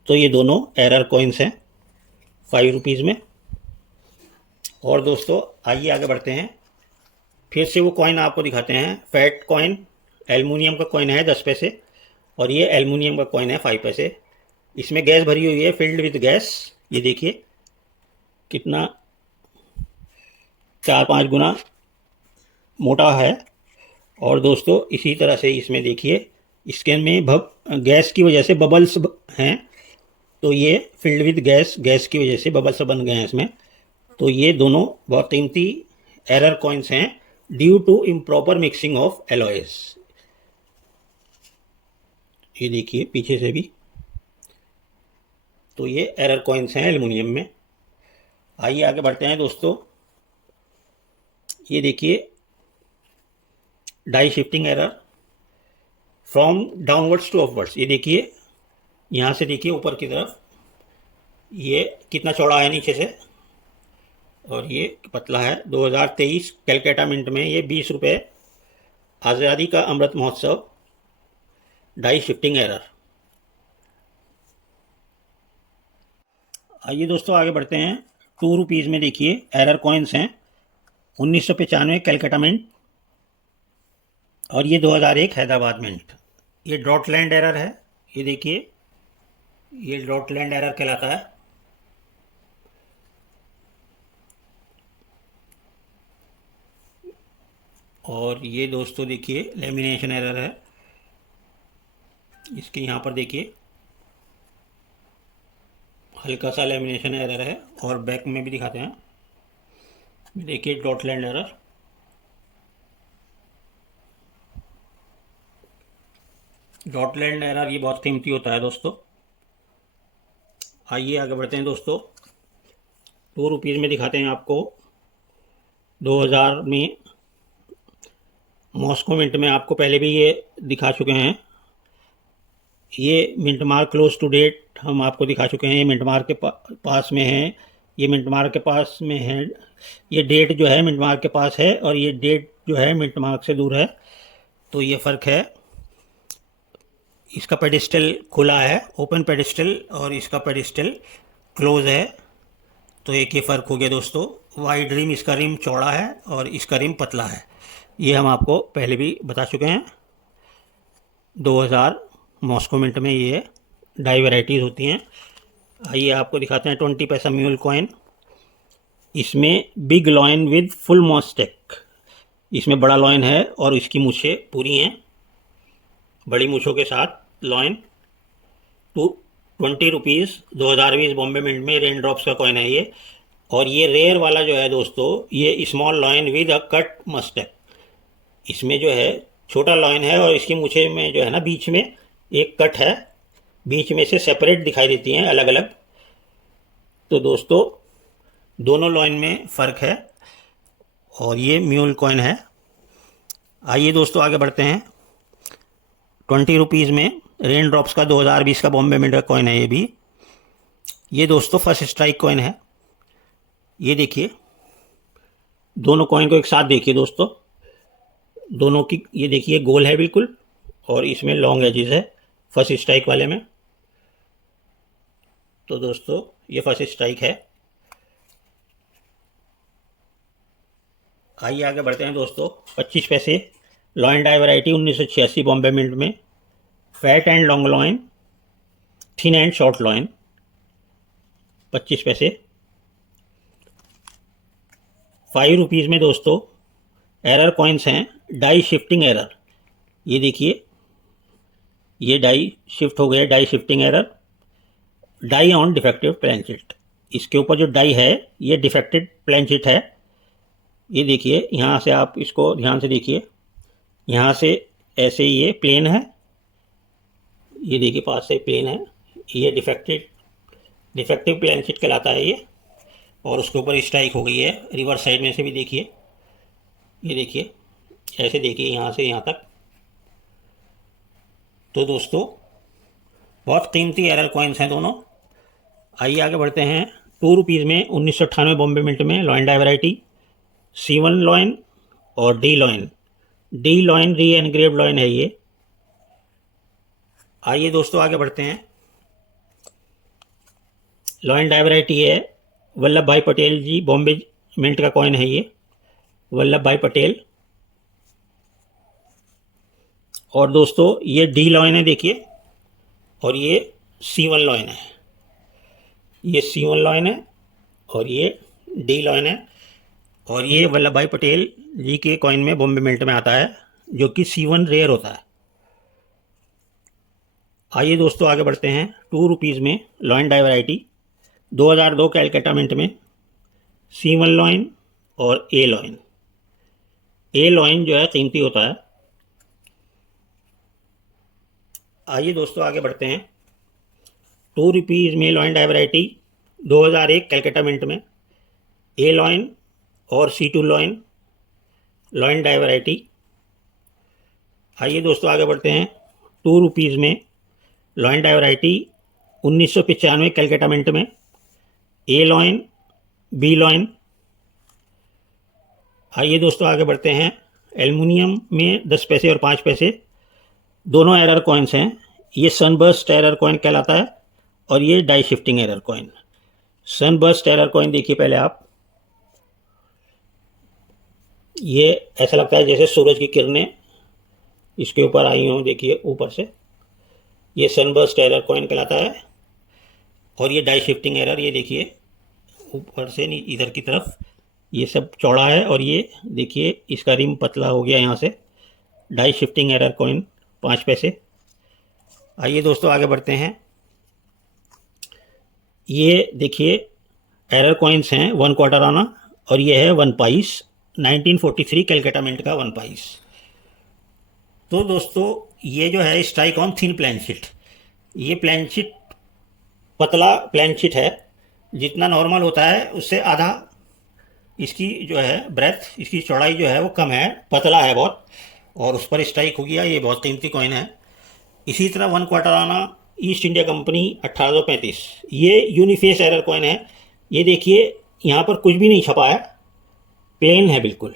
तो ये दोनों एरर कॉइन्स हैं 5 रुपीज़ में। और दोस्तों आइए आगे बढ़ते हैं। फिर से वो कॉइन आपको दिखाते हैं। फैट कॉइन एल्युमिनियम का कॉइन है 10 पैसे, और ये एल्युमिनियम का कॉइन है 5 पैसे। इसमें गैस भरी हुई है, फिल्ड विद गैस। ये देखिए कितना 4-5 गुना मोटा है। और दोस्तों इसी तरह से इसमें देखिए इसके में गैस की वजह से बबल्स हैं, तो ये फिल्ड विद गैस, गैस की वजह से बबल्स बन गए हैं इसमें। तो ये दोनों बहुत कीमती एरर कॉइन्स हैं due to improper mixing of alloys. ये देखिए पीछे से भी, तो ये एरर कॉइन्स हैं एल्युमिनियम में। आइए आगे बढ़ते हैं दोस्तों। ये देखिए die shifting error from downwards to upwards. ये देखिए यहाँ से देखिए ऊपर की तरफ ये कितना चौड़ा है नीचे से, और ये पतला है। 2023 कैलकाटा मिंट में ये 20 रुपये, आज़ादी का Amrit Mahotsav, die shifting error. आइए दोस्तों आगे बढ़ते हैं। 2 रुपीज़ में देखिए एरर कॉइन्स हैं 1995 कैलकाटा मिंट, और ये 2001 हैदराबाद मिंट। ये ड्रॉटलैंड एरर है, ये देखिए ये ड्रॉटलैंड एरर कहलाता है। और ये दोस्तों देखिए लेमिनेशन एरर है, इसके यहाँ पर देखिए हल्का सा लेमिनेशन एरर है, और बैक में भी दिखाते हैं। देखिए ड्रॉटलैंड एरर। ड्रॉटलैंड एरर ये बहुत कीमती होता है दोस्तों। आइए आगे बढ़ते हैं दोस्तों। 2 रुपीज़ में दिखाते हैं आपको 2000 में मॉस्को मिंट में, आपको पहले भी ये दिखा चुके हैं। ये mint mark close to date हम आपको दिखा चुके हैं। ये मिंट मार्क के पास में है, ये मिंट मार्क के पास में है। ये डेट जो है मिंट मार्क के पास है, और ये डेट जो है मिंट मार्क से दूर है, तो ये फ़र्क है। इसका पेडिस्टल खुला है, ओपन पेडिस्टल, और इसका पेडिस्टल क्लोज है, तो एक ये फ़र्क हो गया दोस्तों। वाइड रिम, इसका रिम चौड़ा है और इसका रिम पतला है। ये हम आपको पहले भी बता चुके हैं। 2000 मॉस्को मिंट में ये डाई वैराइटीज़ होती हैं। आइए आपको दिखाते हैं 20 पैसा म्यूल कॉइन। इसमें बिग लॉइन विद फुल मॉस्टेक, इसमें बड़ा लॉइन है और इसकी मूछें पूरी हैं, बड़ी मूछों के साथ लॉइन। 20 रुपीज़ 2020 बॉम्बे मिंट में रेन ड्रॉप्स का कॉइन है ये। और ये रेयर वाला जो है दोस्तों, ये small lion with a cut mustache. इसमें जो है छोटा लॉइन है और इसकी मूछे में जो है ना बीच में एक कट है, बीच में से सेपरेट दिखाई देती हैं अलग अलग। तो दोस्तों दोनों लॉइन में फ़र्क है और ये म्यूल कॉइन है। आइए दोस्तों आगे बढ़ते हैं। 20 रुपीज़ में रेन ड्रॉप्स का 2020 का बॉम्बे मिंट का कॉइन है ये भी। ये दोस्तों फर्स्ट स्ट्राइक कॉइन है। ये देखिए, दोनों कॉइन को एक साथ देखिए दोस्तों, दोनों की ये देखिए गोल है बिल्कुल और इसमें लॉन्ग एजेस है फर्स्ट स्ट्राइक वाले में। तो दोस्तों ये फर्स्ट स्ट्राइक है। आइए आगे बढ़ते हैं दोस्तों। 25 पैसे lion die variety 1986 Bombay mint में, fat and long lion, thin and short lion, 25 पैसे। 5 रुपीज़ में दोस्तों एरर कॉइन्स हैं, डाई शिफ्टिंग एरर। ये देखिए, ये डाई शिफ्ट हो गया, die shifting error, die on defective planchet. इसके ऊपर जो डाई है ये डिफेक्टेड प्लेनशीट है। ये देखिए, यहाँ से आप इसको ध्यान से देखिए, यहाँ से ऐसे ये प्लेन है, ये देखिए पास से प्लेन है, ये डिफेक्टिव प्लेनशीट कहलाता है ये। और उसके ऊपर स्ट्राइक हो गई है रिवर्स साइड में से भी देखिए, ये देखिए ऐसे देखिए यहाँ से यहाँ तक। तो दोस्तों बहुत कीमती एरर कॉइन्स हैं दोनों। आइए आगे बढ़ते हैं। 2 रुपीज़ में 1998 बॉम्बे मिंट में lion die variety, C1 lion और D lion. D lion re engrave lion है ये। आइए दोस्तों आगे बढ़ते हैं। लॉइन डाई वैरायटी है वल्लभ भाई पटेल जी बॉम्बे मिंट का कॉइन है ये, वल्लभ भाई पटेल। और दोस्तों ये डी लॉइन है देखिए, और ये C1 लॉइन है। ये C1 लॉइन है और ये डी लॉइन है। और ये वल्लभ भाई पटेल जी के कॉइन में बॉम्बे मिंट में आता है, जो कि C1 रेयर होता है। आइए दोस्तों आगे बढ़ते हैं। 2 रुपीज़ में lion die variety 2002 Calcutta mint में, C1 लॉइन और ए लॉइन। ए लॉइन जो है कीमती होता है। आइए दोस्तों आगे बढ़ते हैं। 2 रुपीज़ में lion die variety 2001 Calcutta mint में, ए लॉइन और C2 lion, lion die variety. आइए दोस्तों आगे बढ़ते हैं। 2 रुपीज़ में lion die variety 1995 Calcutta mint में, ए लॉइन, बी लॉइन। आइए दोस्तों आगे बढ़ते हैं। एल्युमिनियम में 10 पैसे और 5 पैसे दोनों एरर कॉइन्स हैं। ये सनबर्स्ट एरर कॉइन कहलाता है और ये die shifting error coin. Sunburst error coin देखिए पहले आप, ये ऐसा लगता है जैसे सूरज की किरणें इसके ऊपर आई हों, देखिए ऊपर से। ये सनबर्स्ट एरर कॉइन कहलाता है। और ये डाई शिफ्टिंग एरर, ये देखिए ऊपर से नहीं इधर की तरफ ये सब चौड़ा है, और ये देखिए इसका रिम पतला हो गया यहाँ से। डाई शिफ्टिंग एरर कॉइन 5 पैसे। आइए दोस्तों आगे बढ़ते हैं। ये देखिए एरर कॉइन्स हैं 1 क्वार्टर आना, और ये है 1 पाइस 1943 कैलकाटा मिंट का 1 पाइस। तो दोस्तों ये जो है स्ट्राइक ऑन थिन प्लेनशीट। ये प्लेनशीट पतला प्लेनशीट है, जितना नॉर्मल होता है उससे आधा इसकी जो है ब्रेथ, इसकी चौड़ाई जो है वो कम है, पतला है बहुत, और उस पर स्ट्राइक हो गया। ये बहुत कीमती कॉइन है। इसी तरह 1 क्वार्टर आना ईस्ट इंडिया कंपनी 1835, ये यूनिफेस एरर कॉइन है। ये देखिए यहाँ पर कुछ भी नहीं छपा है, प्लेन है बिल्कुल।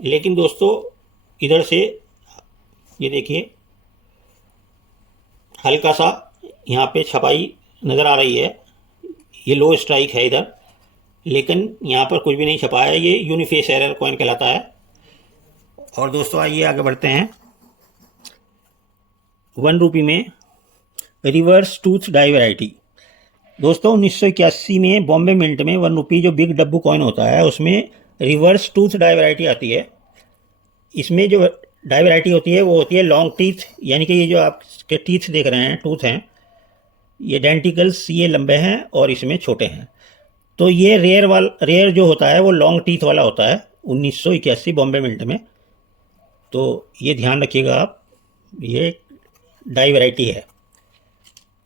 लेकिन दोस्तों इधर से ये देखिए हल्का सा यहाँ पे छपाई नज़र आ रही है, ये लो स्ट्राइक है इधर, लेकिन यहाँ पर कुछ भी नहीं छपा है। ये यूनिफेस एरर कॉइन कहलाता है। और दोस्तों आइए आगे बढ़ते हैं। 1 रुपये में रिवर्स टूथ डाई वैरायटी। दोस्तों 1981 में बॉम्बे मिंट में 1 रुपये जो बिग डब्बू कॉइन होता है उसमें रिवर्स टूथ डाई वैरायटी आती है। इसमें जो डाई वैरायटी होती है वो होती है लॉन्ग टीथ, यानी कि ये जो आपके टीथ देख रहे हैं, टूथ हैं, ये डेंटिकल्स ये लंबे हैं और इसमें छोटे हैं। तो ये रेयर जो होता है वो लॉन्ग टीथ वाला होता है 1981 बॉम्बे मिंट में। तो ये ध्यान रखिएगा आप, ये डाई वैरायटी है।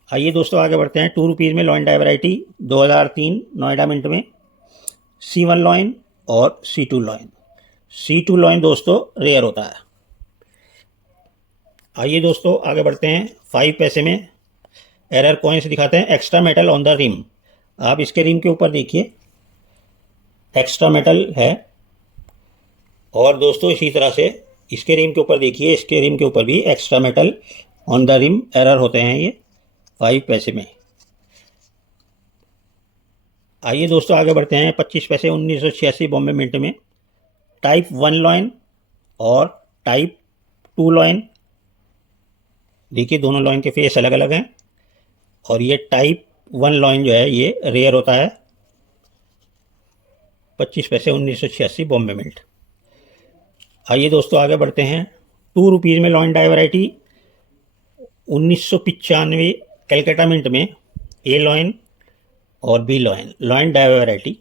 आइए दोस्तों आगे बढ़ते हैं। 2 रुपीज़ में lion die variety 2003 Noida mint में C1 लॉइन और C2 लॉइन। C2 लॉइन दोस्तों रेयर होता है। आइए दोस्तों आगे बढ़ते हैं। 5 पैसे में एरर कॉइन्स दिखाते हैं। Extra metal on the rim. आप इसके रिम के ऊपर देखिए एक्स्ट्रा मेटल है, और दोस्तों इसी तरह से इसके रिम के ऊपर देखिए, इसके रिम के ऊपर भी extra metal on the rim error होते हैं ये 5 पैसे में। आइए दोस्तों आगे बढ़ते हैं। 25 पैसे 1986 बॉम्बे मिंट में टाइप 1 लॉइन और टाइप 2 लॉइन। देखिए दोनों लॉइन के फेस अलग अलग हैं, और ये टाइप 1 लॉइन जो है ये रेयर होता है। 25 पैसे 1986 बॉम्बे मिंट। आइए दोस्तों आगे बढ़ते हैं। 2 रुपीज़ में lion die variety 1995 Calcutta mint में ए लॉइन और B lion, lion die variety.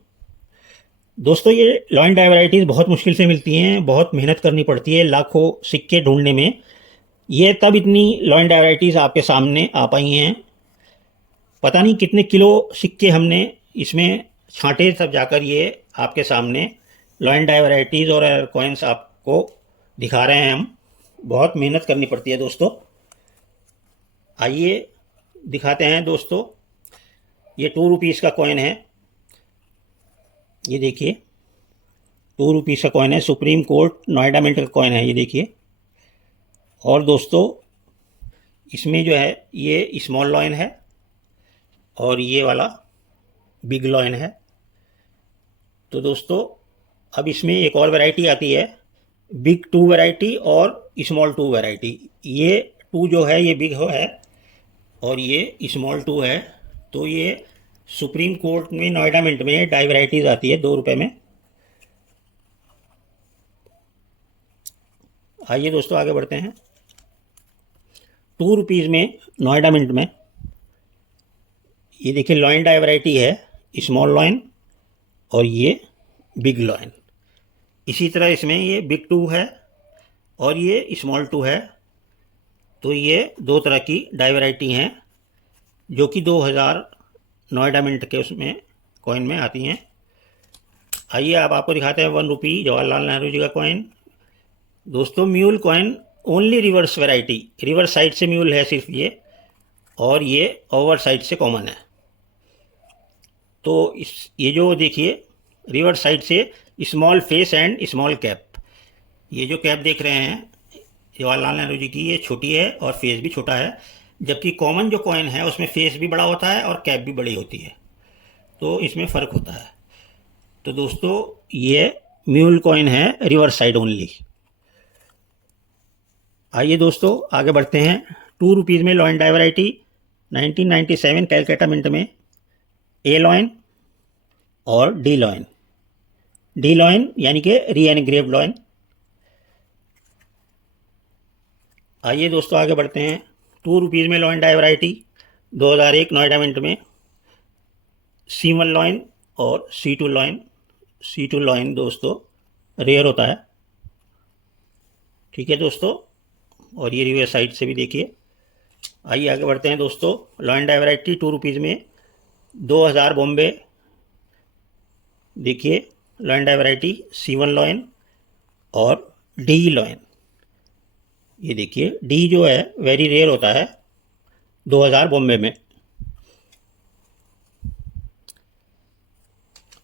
दोस्तों ये लॉइन डाई वैरायटीज़ बहुत मुश्किल से मिलती हैं, बहुत मेहनत करनी पड़ती है लाखों सिक्के ढूंढने में। ये तब इतनी लॉइन डाई वैरायटीज़ आपके सामने आ पाई हैं। पता नहीं कितने किलो सिक्के हमने इसमें छांटे, तब जाकर ये आपके सामने लॉइन डाई वैरायटीज़ और एरर कॉइन्स आपको दिखा रहे हैं हम। बहुत मेहनत करनी पड़ती है दोस्तों। आइए दिखाते हैं दोस्तों। ये 2 रुपीज़ का कॉइन है, ये देखिए 2 रुपीज़ का कॉइन है। सुप्रीम कोर्ट नोएडा मिंट का कॉइन है, ये देखिए। और दोस्तों इसमें जो है ये स्मॉल लॉइन है और ये वाला बिग लॉइन है। तो दोस्तों अब इसमें एक और वैरायटी आती है, बिग 2 वैरायटी और स्मॉल 2 वैरायटी। ये 2 जो है ये बिग है और ये स्मॉल 2 है। तो ये सुप्रीम कोर्ट में नोएडा मिंट में डाई वैरायटीज़ आती है 2 रुपये में। आइए दोस्तों आगे बढ़ते हैं। 2 रुपीज़ में नोएडा मिंट में ये देखिए लॉइन डाई वैरायटी है, स्मॉल लॉइन और ये बिग लॉइन। इसी तरह इसमें ये बिग 2 है और ये स्मॉल 2 है। तो ये 2 तरह की डाई वैरायटी हैं जो कि 2000 नोएडा मिंट के उसमें कॉइन में आती हैं। आइए अब आपको दिखाते हैं 1 रुपी जवाहरलाल नेहरू जी का कॉइन। दोस्तों mule coin only reverse variety, reverse side से म्यूल है सिर्फ ये, और ये ओवर साइड से कॉमन है। तो ये जो देखिए रिवर्स साइड से small face and small cap, ये जो कैप देख रहे हैं जवाहरलाल नेहरू जी की, ये छोटी है और फेस भी छोटा है। जबकि कॉमन जो कॉइन है उसमें फेस भी बड़ा होता है और कैप भी बड़ी होती है, तो इसमें फ़र्क होता है। तो दोस्तों ये म्यूल कॉइन है रिवर्स साइड ओनली। आइए दोस्तों आगे बढ़ते हैं। 2 रुपीज़ में lion die variety 1997 Calcutta mint में ए लॉइन और डी लॉइन। डी लॉइन यानी कि री एनग्रेव लॉइन। आइए दोस्तों आगे बढ़ते हैं। 2 रुपीज़ में lion die variety 2001 Noida mint में C1 लॉइन और C2 लॉइन। C2 लॉइन दोस्तों रेयर होता है, ठीक है दोस्तों। और ये रिवर्स साइड से भी देखिए। आइए आगे बढ़ते हैं दोस्तों। लॉइन डाई वैरायटी 2 रुपीज़ में 2000 बॉम्बे, देखिए lion die variety C1 lion और D लॉइन। ये देखिए D जो है वेरी रेयर होता है 2000 बॉम्बे में।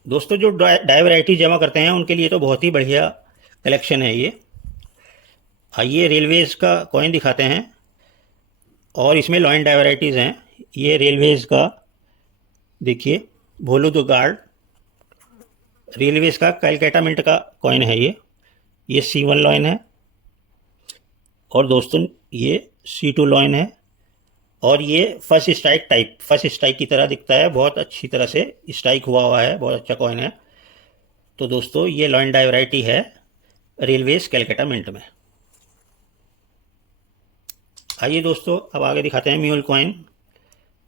दोस्तों जो डाई वैरायटी जमा करते हैं उनके लिए तो बहुत ही बढ़िया कलेक्शन है ये। आइए रेलवेज़ का कॉइन दिखाते हैं, और इसमें लॉइन डाई वैरायटीज़ हैं। ये रेलवेज़ का देखिए भोलू द गार्ड, रेलवेज़ का कैलकाटा मिंट का कॉइन है ये C1 लॉइन है, और दोस्तों ये C2 लॉइन है। और ये first strike type, first strike की तरह दिखता है, बहुत अच्छी तरह से स्ट्राइक हुआ है, बहुत अच्छा कॉइन है। तो दोस्तों ये लॉइन डाई वैरायटी है रेलवेज़ कैलकाटा मिंट में। आइए दोस्तों अब आगे दिखाते हैं म्यूल कॉइन,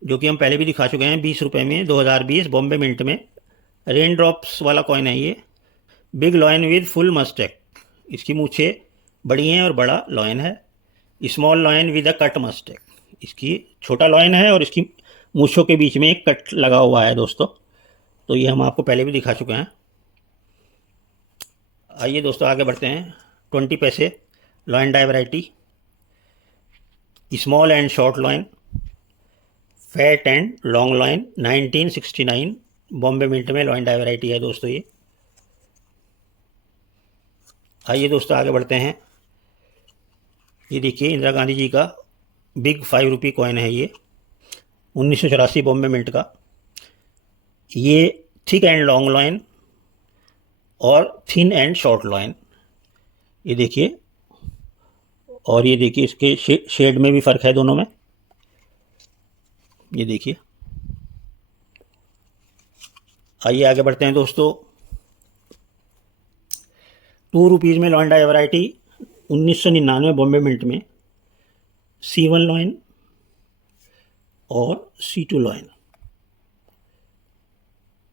जो कि हम पहले भी दिखा चुके हैं 20 रुपये में 2020 बॉम्बे मिंट में। रेन ड्रॉप्स वाला कॉइन है ये। Big lion with full mustache, इसकी मूछें बड़ी हैं और बड़ा लॉइन है। Small lion with a cut mustache. इसकी छोटा लॉइन है और इसकी मूछों के बीच में एक कट लगा हुआ है दोस्तों। तो ये हम आपको पहले भी दिखा चुके हैं। आइए दोस्तों आगे बढ़ते हैं। 20 पैसे lion die variety, small and short lion, fat and long lion, 1969 Bombay mint में लॉइन डाई वैरायटी है दोस्तों ये। आइए दोस्तों आगे बढ़ते हैं। ये देखिए इंदिरा गांधी जी का बिग 5 रुपी कॉइन है ये, 1984 बॉम्बे मिंट का। ये थिक एंड लॉन्ग लॉइन और थिन एंड शॉर्ट लॉइन, ये देखिए। और ये देखिए इसके शेड में भी फ़र्क है दोनों में, ये देखिए। आइए आगे बढ़ते हैं दोस्तों। 2 रुपीज़ में lion die variety 1999 Bombay mint में, C1 लॉइन और C2 लॉइन।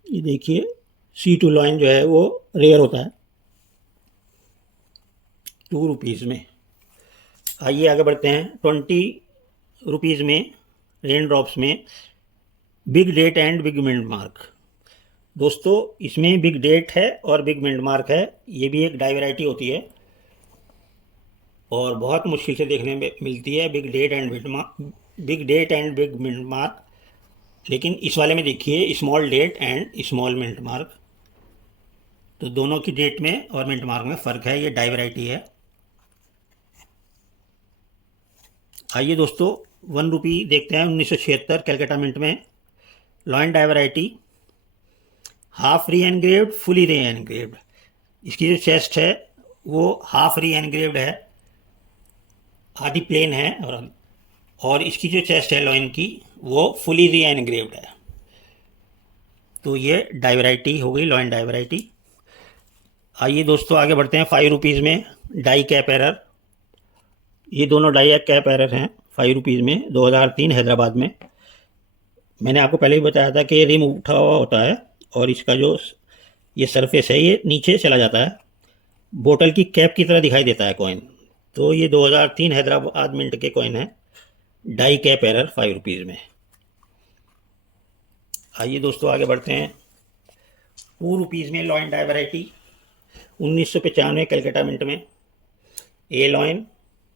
ये देखिए C2 लॉइन जो है वो रेयर होता है 2 रुपीज़ में। आइए आगे बढ़ते हैं। 20 रुपीज़ में रेन ड्रॉप्स में big date and big mint mark. दोस्तों इसमें बिग डेट है और बिग मिंट मार्क है। ये भी एक डाई वैरायटी होती है और बहुत मुश्किल से देखने में मिलती है big date and big mint mark. लेकिन इस वाले में देखिए small date and small mint mark, तो दोनों की डेट में और मिंट मार्क में फ़र्क है। ये डाई वैरायटी है। आइए दोस्तों 1 रुपी देखते हैं। 1976 कैलकाटा मिंट में lion die variety, half re engraved fully री एनग्रेव्ड। इसकी जो चेस्ट है वो हाफ री एनग्रेव्ड है, आधी प्लेन है, और इसकी जो चेस्ट है लॉइन की वो फुली री एनग्रेव्ड है। तो ये डाई वैरायटी हो गई, लॉइन डाई वैरायटी। आइए दोस्तों आगे बढ़ते हैं। 5 रुपीज़ में डाई कैप एरर। ये दोनों डाई कैप एरर हैं 5 रुपीज़ में, 2003 हैदराबाद में। मैंने आपको पहले भी बताया था कि ये रिम उठा हुआ होता है और इसका जो ये सरफेस है ये नीचे चला जाता है, बोतल की कैप की तरह दिखाई देता है कॉइन। तो ये 2003 हैदराबाद मिंट के कॉइन है, डाई कैप एरर 5 रुपीज़ में। आइए दोस्तों आगे बढ़ते हैं। 2 रुपीज़ में lion die variety 1995 Calcutta mint में, ए लॉइन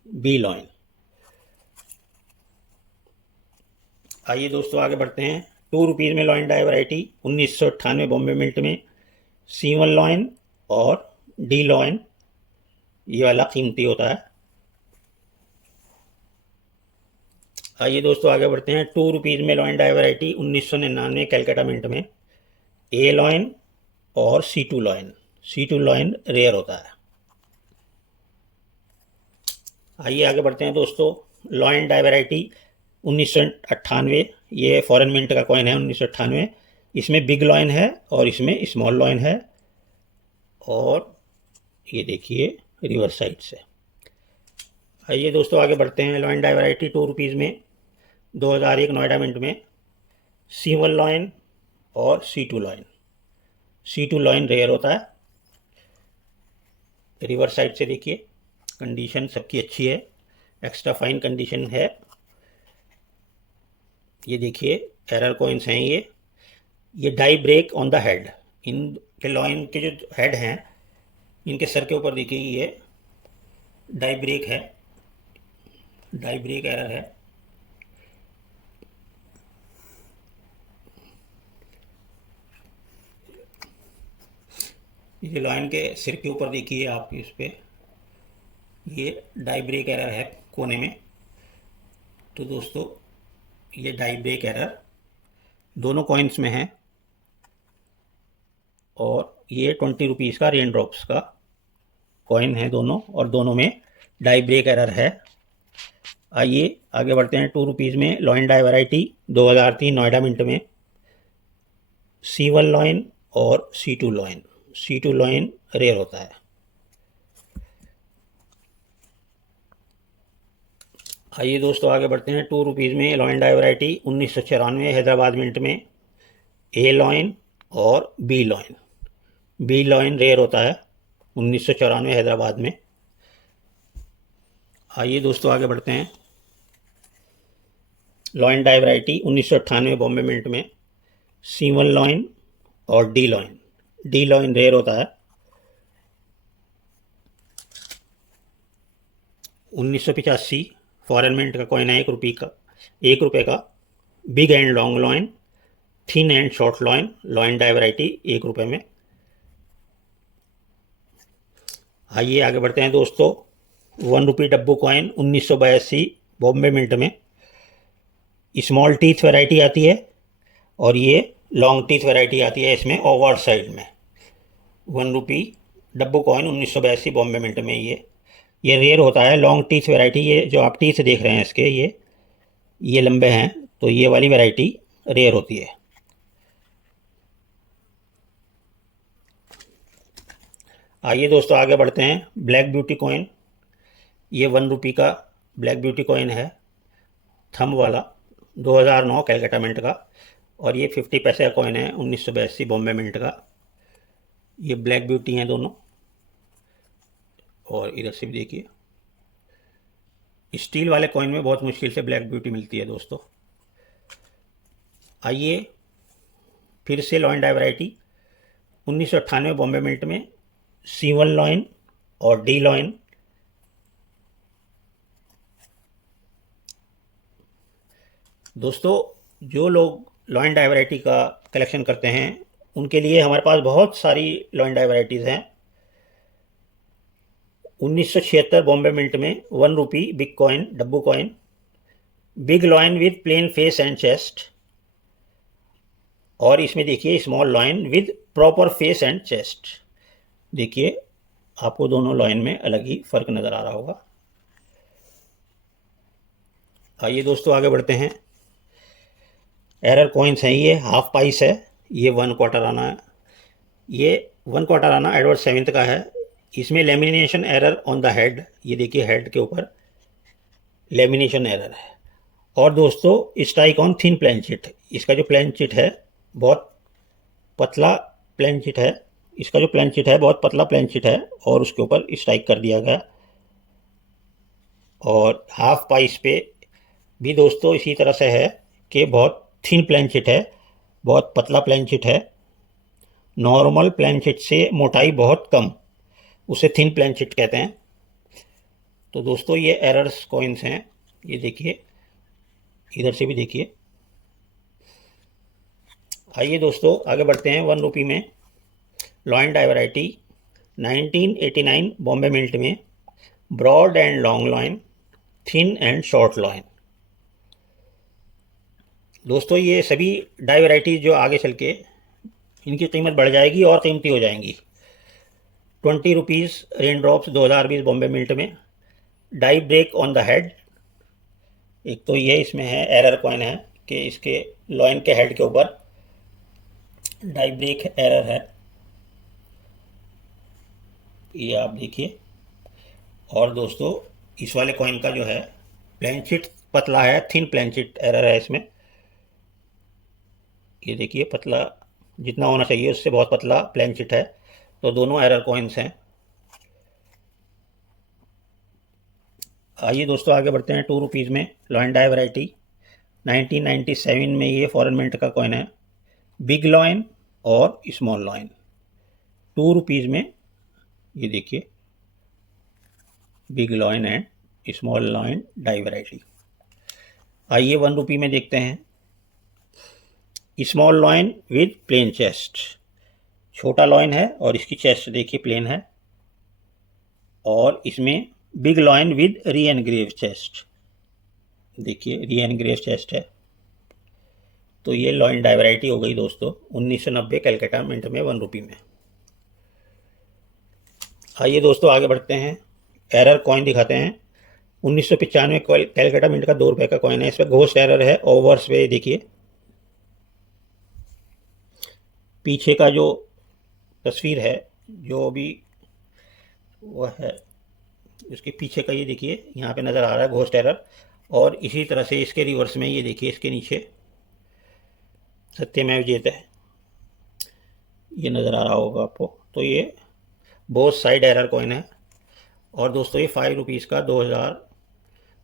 बी लॉइन। आइए दोस्तों आगे बढ़ते हैं। 2 रुपीज़ में lion die variety 1998 Bombay mint में, C1 लॉइन और डी लॉइन, ये वाला कीमती होता है। आइए दोस्तों आगे बढ़ते हैं। 2 रुपीज़ में lion die variety 1999 Calcutta mint में, ए लॉइन और C2 lion. C2 lion rare होता है। आइए आगे बढ़ते हैं दोस्तों। लॉइन डाई वैरायटी 1998, ये फॉरेन मिंट का कॉइन है 1998। इसमें बिग लॉइन है और इसमें स्मॉल लॉइन है, और ये देखिए रिवर्स साइड से। आइए दोस्तों आगे बढ़ते हैं। लॉइन डाई वैरायटी 2 रुपीज़ में 2001 नोएडा मिंट में, C1 लॉइन और C2 lion. C2 lion rare होता है। रिवर्स साइड से देखिए, कंडीशन सबकी अच्छी है, एक्स्ट्रा फाइन कंडीशन है। ये देखिए एरर कॉइन्स हैं ये die break on the head. इनके लॉइन के जो हेड हैं इनके सर के ऊपर देखिए ये डाई ब्रेक है, डाई ब्रेक एरर है। ये लॉइन के सिर के ऊपर देखिए आप, इस पे ये डाई ब्रेक एरर है कोने में। तो दोस्तों ये डाई ब्रेक एरर दोनों कॉइन्स में है, और ये 20 रुपीज़ का रेन ड्रॉप्स का कॉइन है दोनों, और दोनों में डाई ब्रेक एरर है। आइए आगे बढ़ते हैं। 2 रुपीज़ में lion die variety 2003 Noida mint में, C1 लॉइन और C2 lion. C2 lion rare होता है। आइए दोस्तों आगे बढ़ते हैं। 2 रुपीज़ में lion die variety 1994 Hyderabad mint में, ए लॉइन और B lion. B lion rare होता है 1994 हैदराबाद में। आइए दोस्तों आगे बढ़ते हैं। Lion die variety 1998 Bombay mint में C1 लॉइन और D lion. D lion rare होता है। 1985 फॉरेन मिंट का कॉइन है, 1 रुपये का। Big and long lion, thin and short lion, lion die variety 1 रुपये में। आइए आगे बढ़ते हैं दोस्तों। 1 रुपये डब्बू कॉइन 1982 बॉम्बे मिंट में स्मॉल टीथ वैरायटी आती है और ये लॉन्ग टीथ वैरायटी आती है इसमें ओवर साइड में। 1 रुपये डब्बू कॉइन 1982 बॉम्बे मिंट में ये रेयर होता है। लॉन्ग टीथ वैरायटी, ये जो आप टीथ देख रहे हैं इसके, ये लंबे हैं, तो ये वाली वैरायटी रेयर होती है। आइए दोस्तों आगे बढ़ते हैं। ब्लैक ब्यूटी कॉइन, ये 1 रुपये का ब्लैक ब्यूटी कॉइन है, थंब वाला, 2009 कैलकाटा मिंट का। और ये 50 पैसे का कॉइन है, 1982 बॉम्बे मिंट का। ये ब्लैक ब्यूटी हैं दोनों। और इधर से भी देखिए, स्टील वाले कॉइन में बहुत मुश्किल से ब्लैक ब्यूटी मिलती है दोस्तों। आइए फिर से lion die variety 1998 Bombay mint में C1 लॉइन और डी लॉइन। दोस्तों जो लोग लॉइन डाई वैरायटी का कलेक्शन करते हैं उनके लिए हमारे पास बहुत सारी लॉइन डाई वैरायटीज़ हैं। 1976 बॉम्बे मिंट में 1 रुपये बिग कॉइन डब्बू coin, big lion with plain face and chest. और इसमें देखिए small lion with proper face and chest. देखिए आपको दोनों लॉइन में अलग ही फ़र्क नज़र आ रहा होगा। आइए दोस्तों आगे बढ़ते हैं। एरर कॉइन्स हैं, ये हाफ पाइस है, ये 1/4 आना है। ये 1/4 आना एडवर्ड 7th का है। इसमें lamination error on the head, ये देखिए हेड के ऊपर लेमिनेशन एरर है। और दोस्तों strike on thin plain chit, इसका जो प्लेन चिट है बहुत पतला प्लेन चिट है। इसका जो प्लेन चिट है बहुत पतला प्लेन चिट है और उसके ऊपर स्ट्राइक कर दिया गया। और हाफ पाइस पे भी दोस्तों इसी तरह से है कि बहुत थिन प्लेन चिट है, बहुत पतला प्लेन चिट है। नॉर्मल प्लेन चिट से मोटाई बहुत कम, उसे थिन प्लेन चिट कहते हैं। तो दोस्तों ये एरर्स कॉइन्स हैं, ये देखिए, इधर से भी देखिए। आइए दोस्तों आगे बढ़ते हैं। 1 रुपये में lion die variety 1989 Bombay mint में broad and long lion, thin and short lion. दोस्तों ये सभी डाई वैरायटी जो आगे चल के इनकी कीमत बढ़ जाएगी और कीमती हो जाएंगी। 20 rupees rain drops 2020 Bombay mint में die break on the head. एक तो ये इसमें है एरर कॉइन है कि इसके लॉइन के हेड के ऊपर डाई ब्रेक एरर है, ये आप देखिए। और दोस्तों इस वाले कॉइन का जो है प्लेन चिट पतला है, थिन प्लेन चिट एरर है इसमें। ये देखिए पतला जितना होना चाहिए उससे बहुत पतला प्लेन चिट है। तो दोनों एरर कॉइन्स हैं। आइए दोस्तों आगे बढ़ते हैं। 2 रुपीज़ में लॉइन डाई वैरायटी 1997 में ये फॉरेन मिंट का कॉइन है, बिग लॉइन और स्मॉल लॉइन। 2 रुपीज़ में ये देखिए big lion and small lion die variety. आइए 1 रुपये में देखते हैं। Small lion with plain chest, छोटा लॉइन है और इसकी चेस्ट देखिए प्लेन है। और इसमें big lion with re engrave chest, देखिए री एनग्रेव चेस्ट है। तो ये लॉइन डाई वैरायटी हो गई दोस्तों 1990 कैलकाटा मिंट में 1 रुपये में। आइए दोस्तों आगे बढ़ते हैं। एरर कॉइन दिखाते हैं। 1995 कैलकाटा मिंट का 2 रुपये का कॉइन है, इस पर घोस्ट एरर है। ओवर्स पे देखिए पीछे का जो तस्वीर है जो भी वह है उसके पीछे का, ये देखिए यहाँ पे नज़र आ रहा है घोस्ट एरर। और इसी तरह से इसके रिवर्स में ये देखिए इसके नीचे सत्यमेव जयते है, ये नज़र आ रहा होगा आपको। तो ये बोथ साइड एरर कॉइन है। और दोस्तों ये 5 रुपीज़ का 2000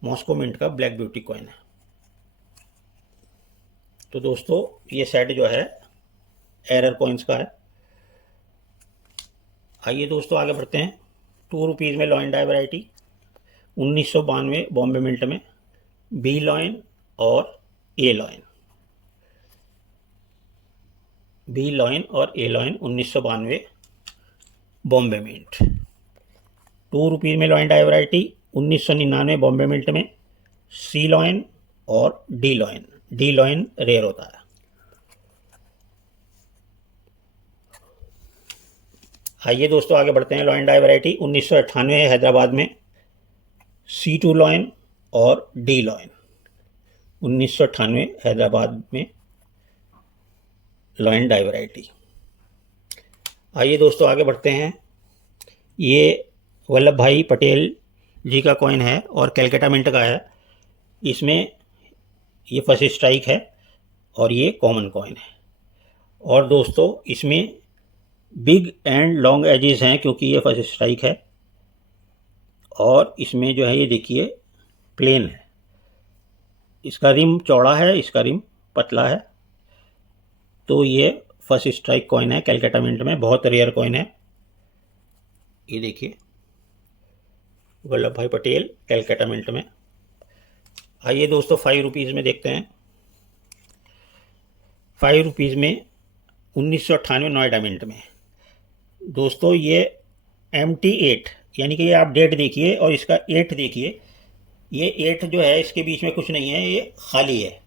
मॉस्को मिंट का ब्लैक ब्यूटी कॉइन है। तो दोस्तों ये सेट जो है एरर कॉइन्स का है। आइए दोस्तों आगे बढ़ते हैं। 2 रुपीज़ में lion die variety 1992 Bombay mint में, बी लॉइन और ए लॉइन, बी लॉइन और A lion 1992 Bombay mint. 2 rupees में lion die variety 1999 Bombay mint में, सी लॉइन और D lion. D lion rare होता है। आइए दोस्तों आगे बढ़ते हैं। लॉइन डाई वैरायटी 1998 हैदराबाद में, C2 लॉइन और डी लॉइन। 1998 हैदराबाद में लॉइन डाई वैरायटी। आइए दोस्तों आगे बढ़ते हैं। ये वल्लभ भाई पटेल जी का कॉइन है और कैलकाटा मिंट का है। इसमें ये फर्स्ट स्ट्राइक है और ये कॉमन कॉइन है। और दोस्तों इसमें बिग एंड लॉन्ग एजेस हैं क्योंकि ये फर्स्ट स्ट्राइक है। और इसमें जो है ये देखिए प्लेन है। इसका रिम चौड़ा है, इसका रिम पतला है। तो ये फर्स्ट स्ट्राइक कॉइन है कैलकाटा मिंट में, बहुत रेयर कॉइन है। ये देखिए वल्लभ भाई पटेल कैलकाटा मिंट में। आइए दोस्तों 5 रुपीज़ में देखते हैं। 5 रुपीज़ में 1998 नोएडा मिंट में। दोस्तों ये MT8 यानी कि ये आप डेट देखिए और इसका 8 देखिए। ये 8 जो है इसके बीच में कुछ नहीं है, ये खाली है।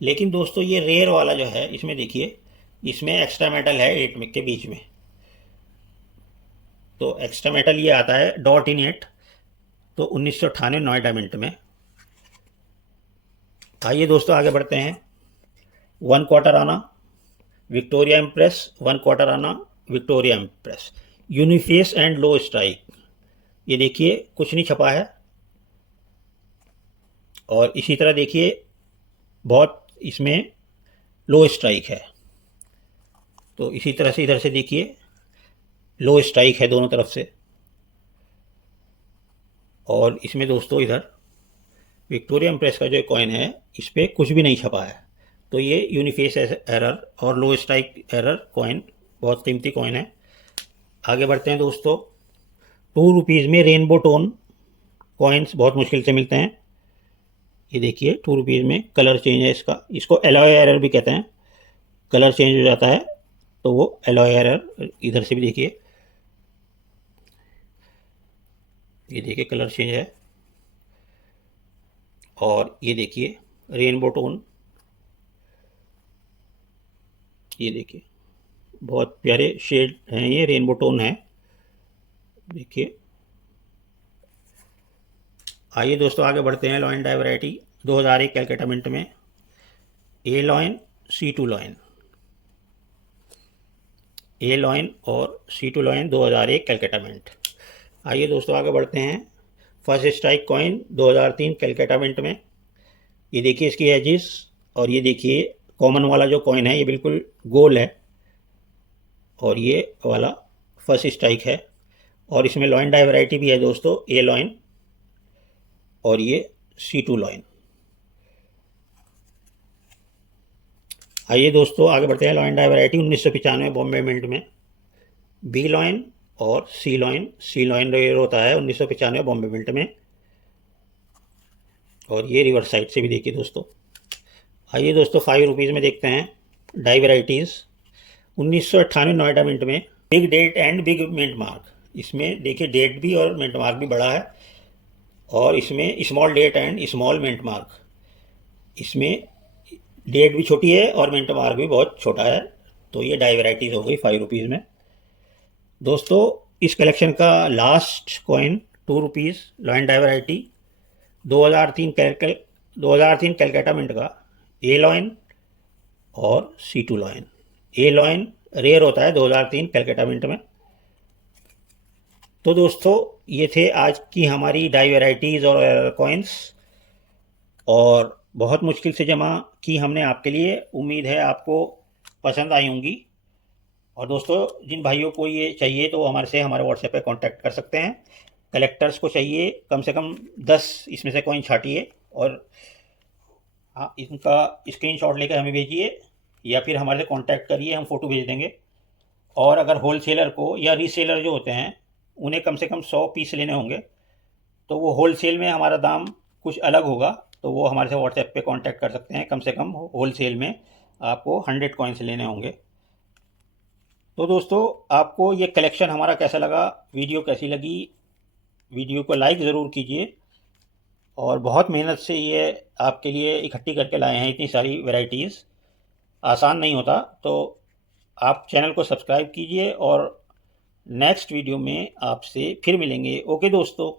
लेकिन दोस्तों ये रेयर वाला जो है इसमें देखिए, इसमें एक्स्ट्रा मेटल है 8 में के बीच में। तो एक्स्ट्रा मेटल ये आता है डॉट इन 8। तो 1998 नोएडा मिंट में। आइए दोस्तों आगे बढ़ते हैं। 1 quarter anna Victoria Empress, 1 quarter anna Victoria Empress, uniface and low strike. ये देखिए कुछ नहीं छपा है। और इसी तरह देखिए बहुत इसमें लो स्ट्राइक है। तो इसी तरह से इधर से देखिए लो स्ट्राइक है दोनों तरफ से। और इसमें दोस्तों इधर विक्टोरिया इम्प्रेस का जो कॉइन है इस पर कुछ भी नहीं छपा है। तो ये यूनिफेस एरर और लो स्ट्राइक एरर कॉइन बहुत कीमती कॉइन है। आगे बढ़ते हैं दोस्तों। 2 रुपीज़ में रेनबो टोन कॉइन्स बहुत मुश्किल से मिलते हैं। ये देखिए 2 रुपीज़ में कलर चेंज है इसका, इसको एलॉय एरर भी कहते हैं। कलर चेंज हो जाता है तो वो एलॉय एरर। इधर से भी देखिए, ये देखिए कलर चेंज है। और ये देखिए रेनबो टोन, ये देखिए बहुत प्यारे शेड हैं, ये रेनबो टोन है देखिए। आइए दोस्तों आगे बढ़ते हैं। Lion die variety 2001 Calcutta mint में, A lion C2 lion, A lion और C2 लॉइन 2001 कैलकाटा मिंट। आइए दोस्तों आगे बढ़ते हैं। First strike coin 2003 Calcutta mint में। ये देखिए इसकी एजिस। और ये देखिए कॉमन वाला जो कॉइन है ये बिल्कुल गोल है और ये वाला फर्स्ट स्ट्राइक है। और इसमें लॉइन डाई वैरायटी भी है दोस्तों, ए लॉइन और ये C2 लॉइन। आइए दोस्तों आगे बढ़ते हैं। Lion die variety 1995 Bombay mint में, बी लॉइन और C lion. C lion rare होता है 1995 बॉम्बे मिंट में। और ये रिवर्स साइड से भी देखिए दोस्तों। आइए दोस्तों 5 रुपीज़ में देखते हैं डाई वैराइटीज़ 1998 नोएडा मिंट में, big date and big mint mark. इसमें देखिए डेट भी और मिंट मार्क भी बड़ा है। और इसमें small date and small mint mark. इसमें डेट भी छोटी है और मिंट मार्क भी बहुत छोटा है। तो ये डाई वैराइटीज़ हो गई 5 रुपीज़ में। दोस्तों इस कलेक्शन का last coin 2 rupees lion die variety 2003 Calcutta mint का, ए लॉइन और C2 lion. A lion rare होता है 2003 कैलकाटा मिंट में। तो दोस्तों ये थे आज की हमारी डाई वैराइटीज़ और कॉइन्स, और बहुत मुश्किल से जमा की हमने आपके लिए। उम्मीद है आपको पसंद आई होंगी। और दोस्तों जिन भाइयों को ये चाहिए तो हमारे व्हाट्सएप पे कांटेक्ट कर सकते हैं। कलेक्टर्स को चाहिए कम से कम 10 इसमें से कॉइन छाटिए और हाँ इनका स्क्रीनशॉट लेकर हमें भेजिए या फिर हमारे से कांटेक्ट करिए, हम फ़ोटो भेज देंगे। और अगर होलसेलर को या रीसेलर जो होते हैं उन्हें कम से कम 100 पीस लेने होंगे तो वो होलसेल में हमारा दाम कुछ अलग होगा, तो वो हमारे से व्हाट्सएप पे कांटेक्ट कर सकते हैं। कम से कम होलसेल में आपको 100 कॉइन्स लेने होंगे। तो दोस्तों आपको ये कलेक्शन हमारा कैसा लगा, वीडियो कैसी लगी, वीडियो को लाइक ज़रूर कीजिए। और बहुत मेहनत से ये आपके लिए इकट्ठी करके लाए हैं, इतनी सारी वैरायटीज़ आसान नहीं होता। तो आप चैनल को सब्सक्राइब कीजिए और नेक्स्ट वीडियो में आपसे फिर मिलेंगे। ओके दोस्तों।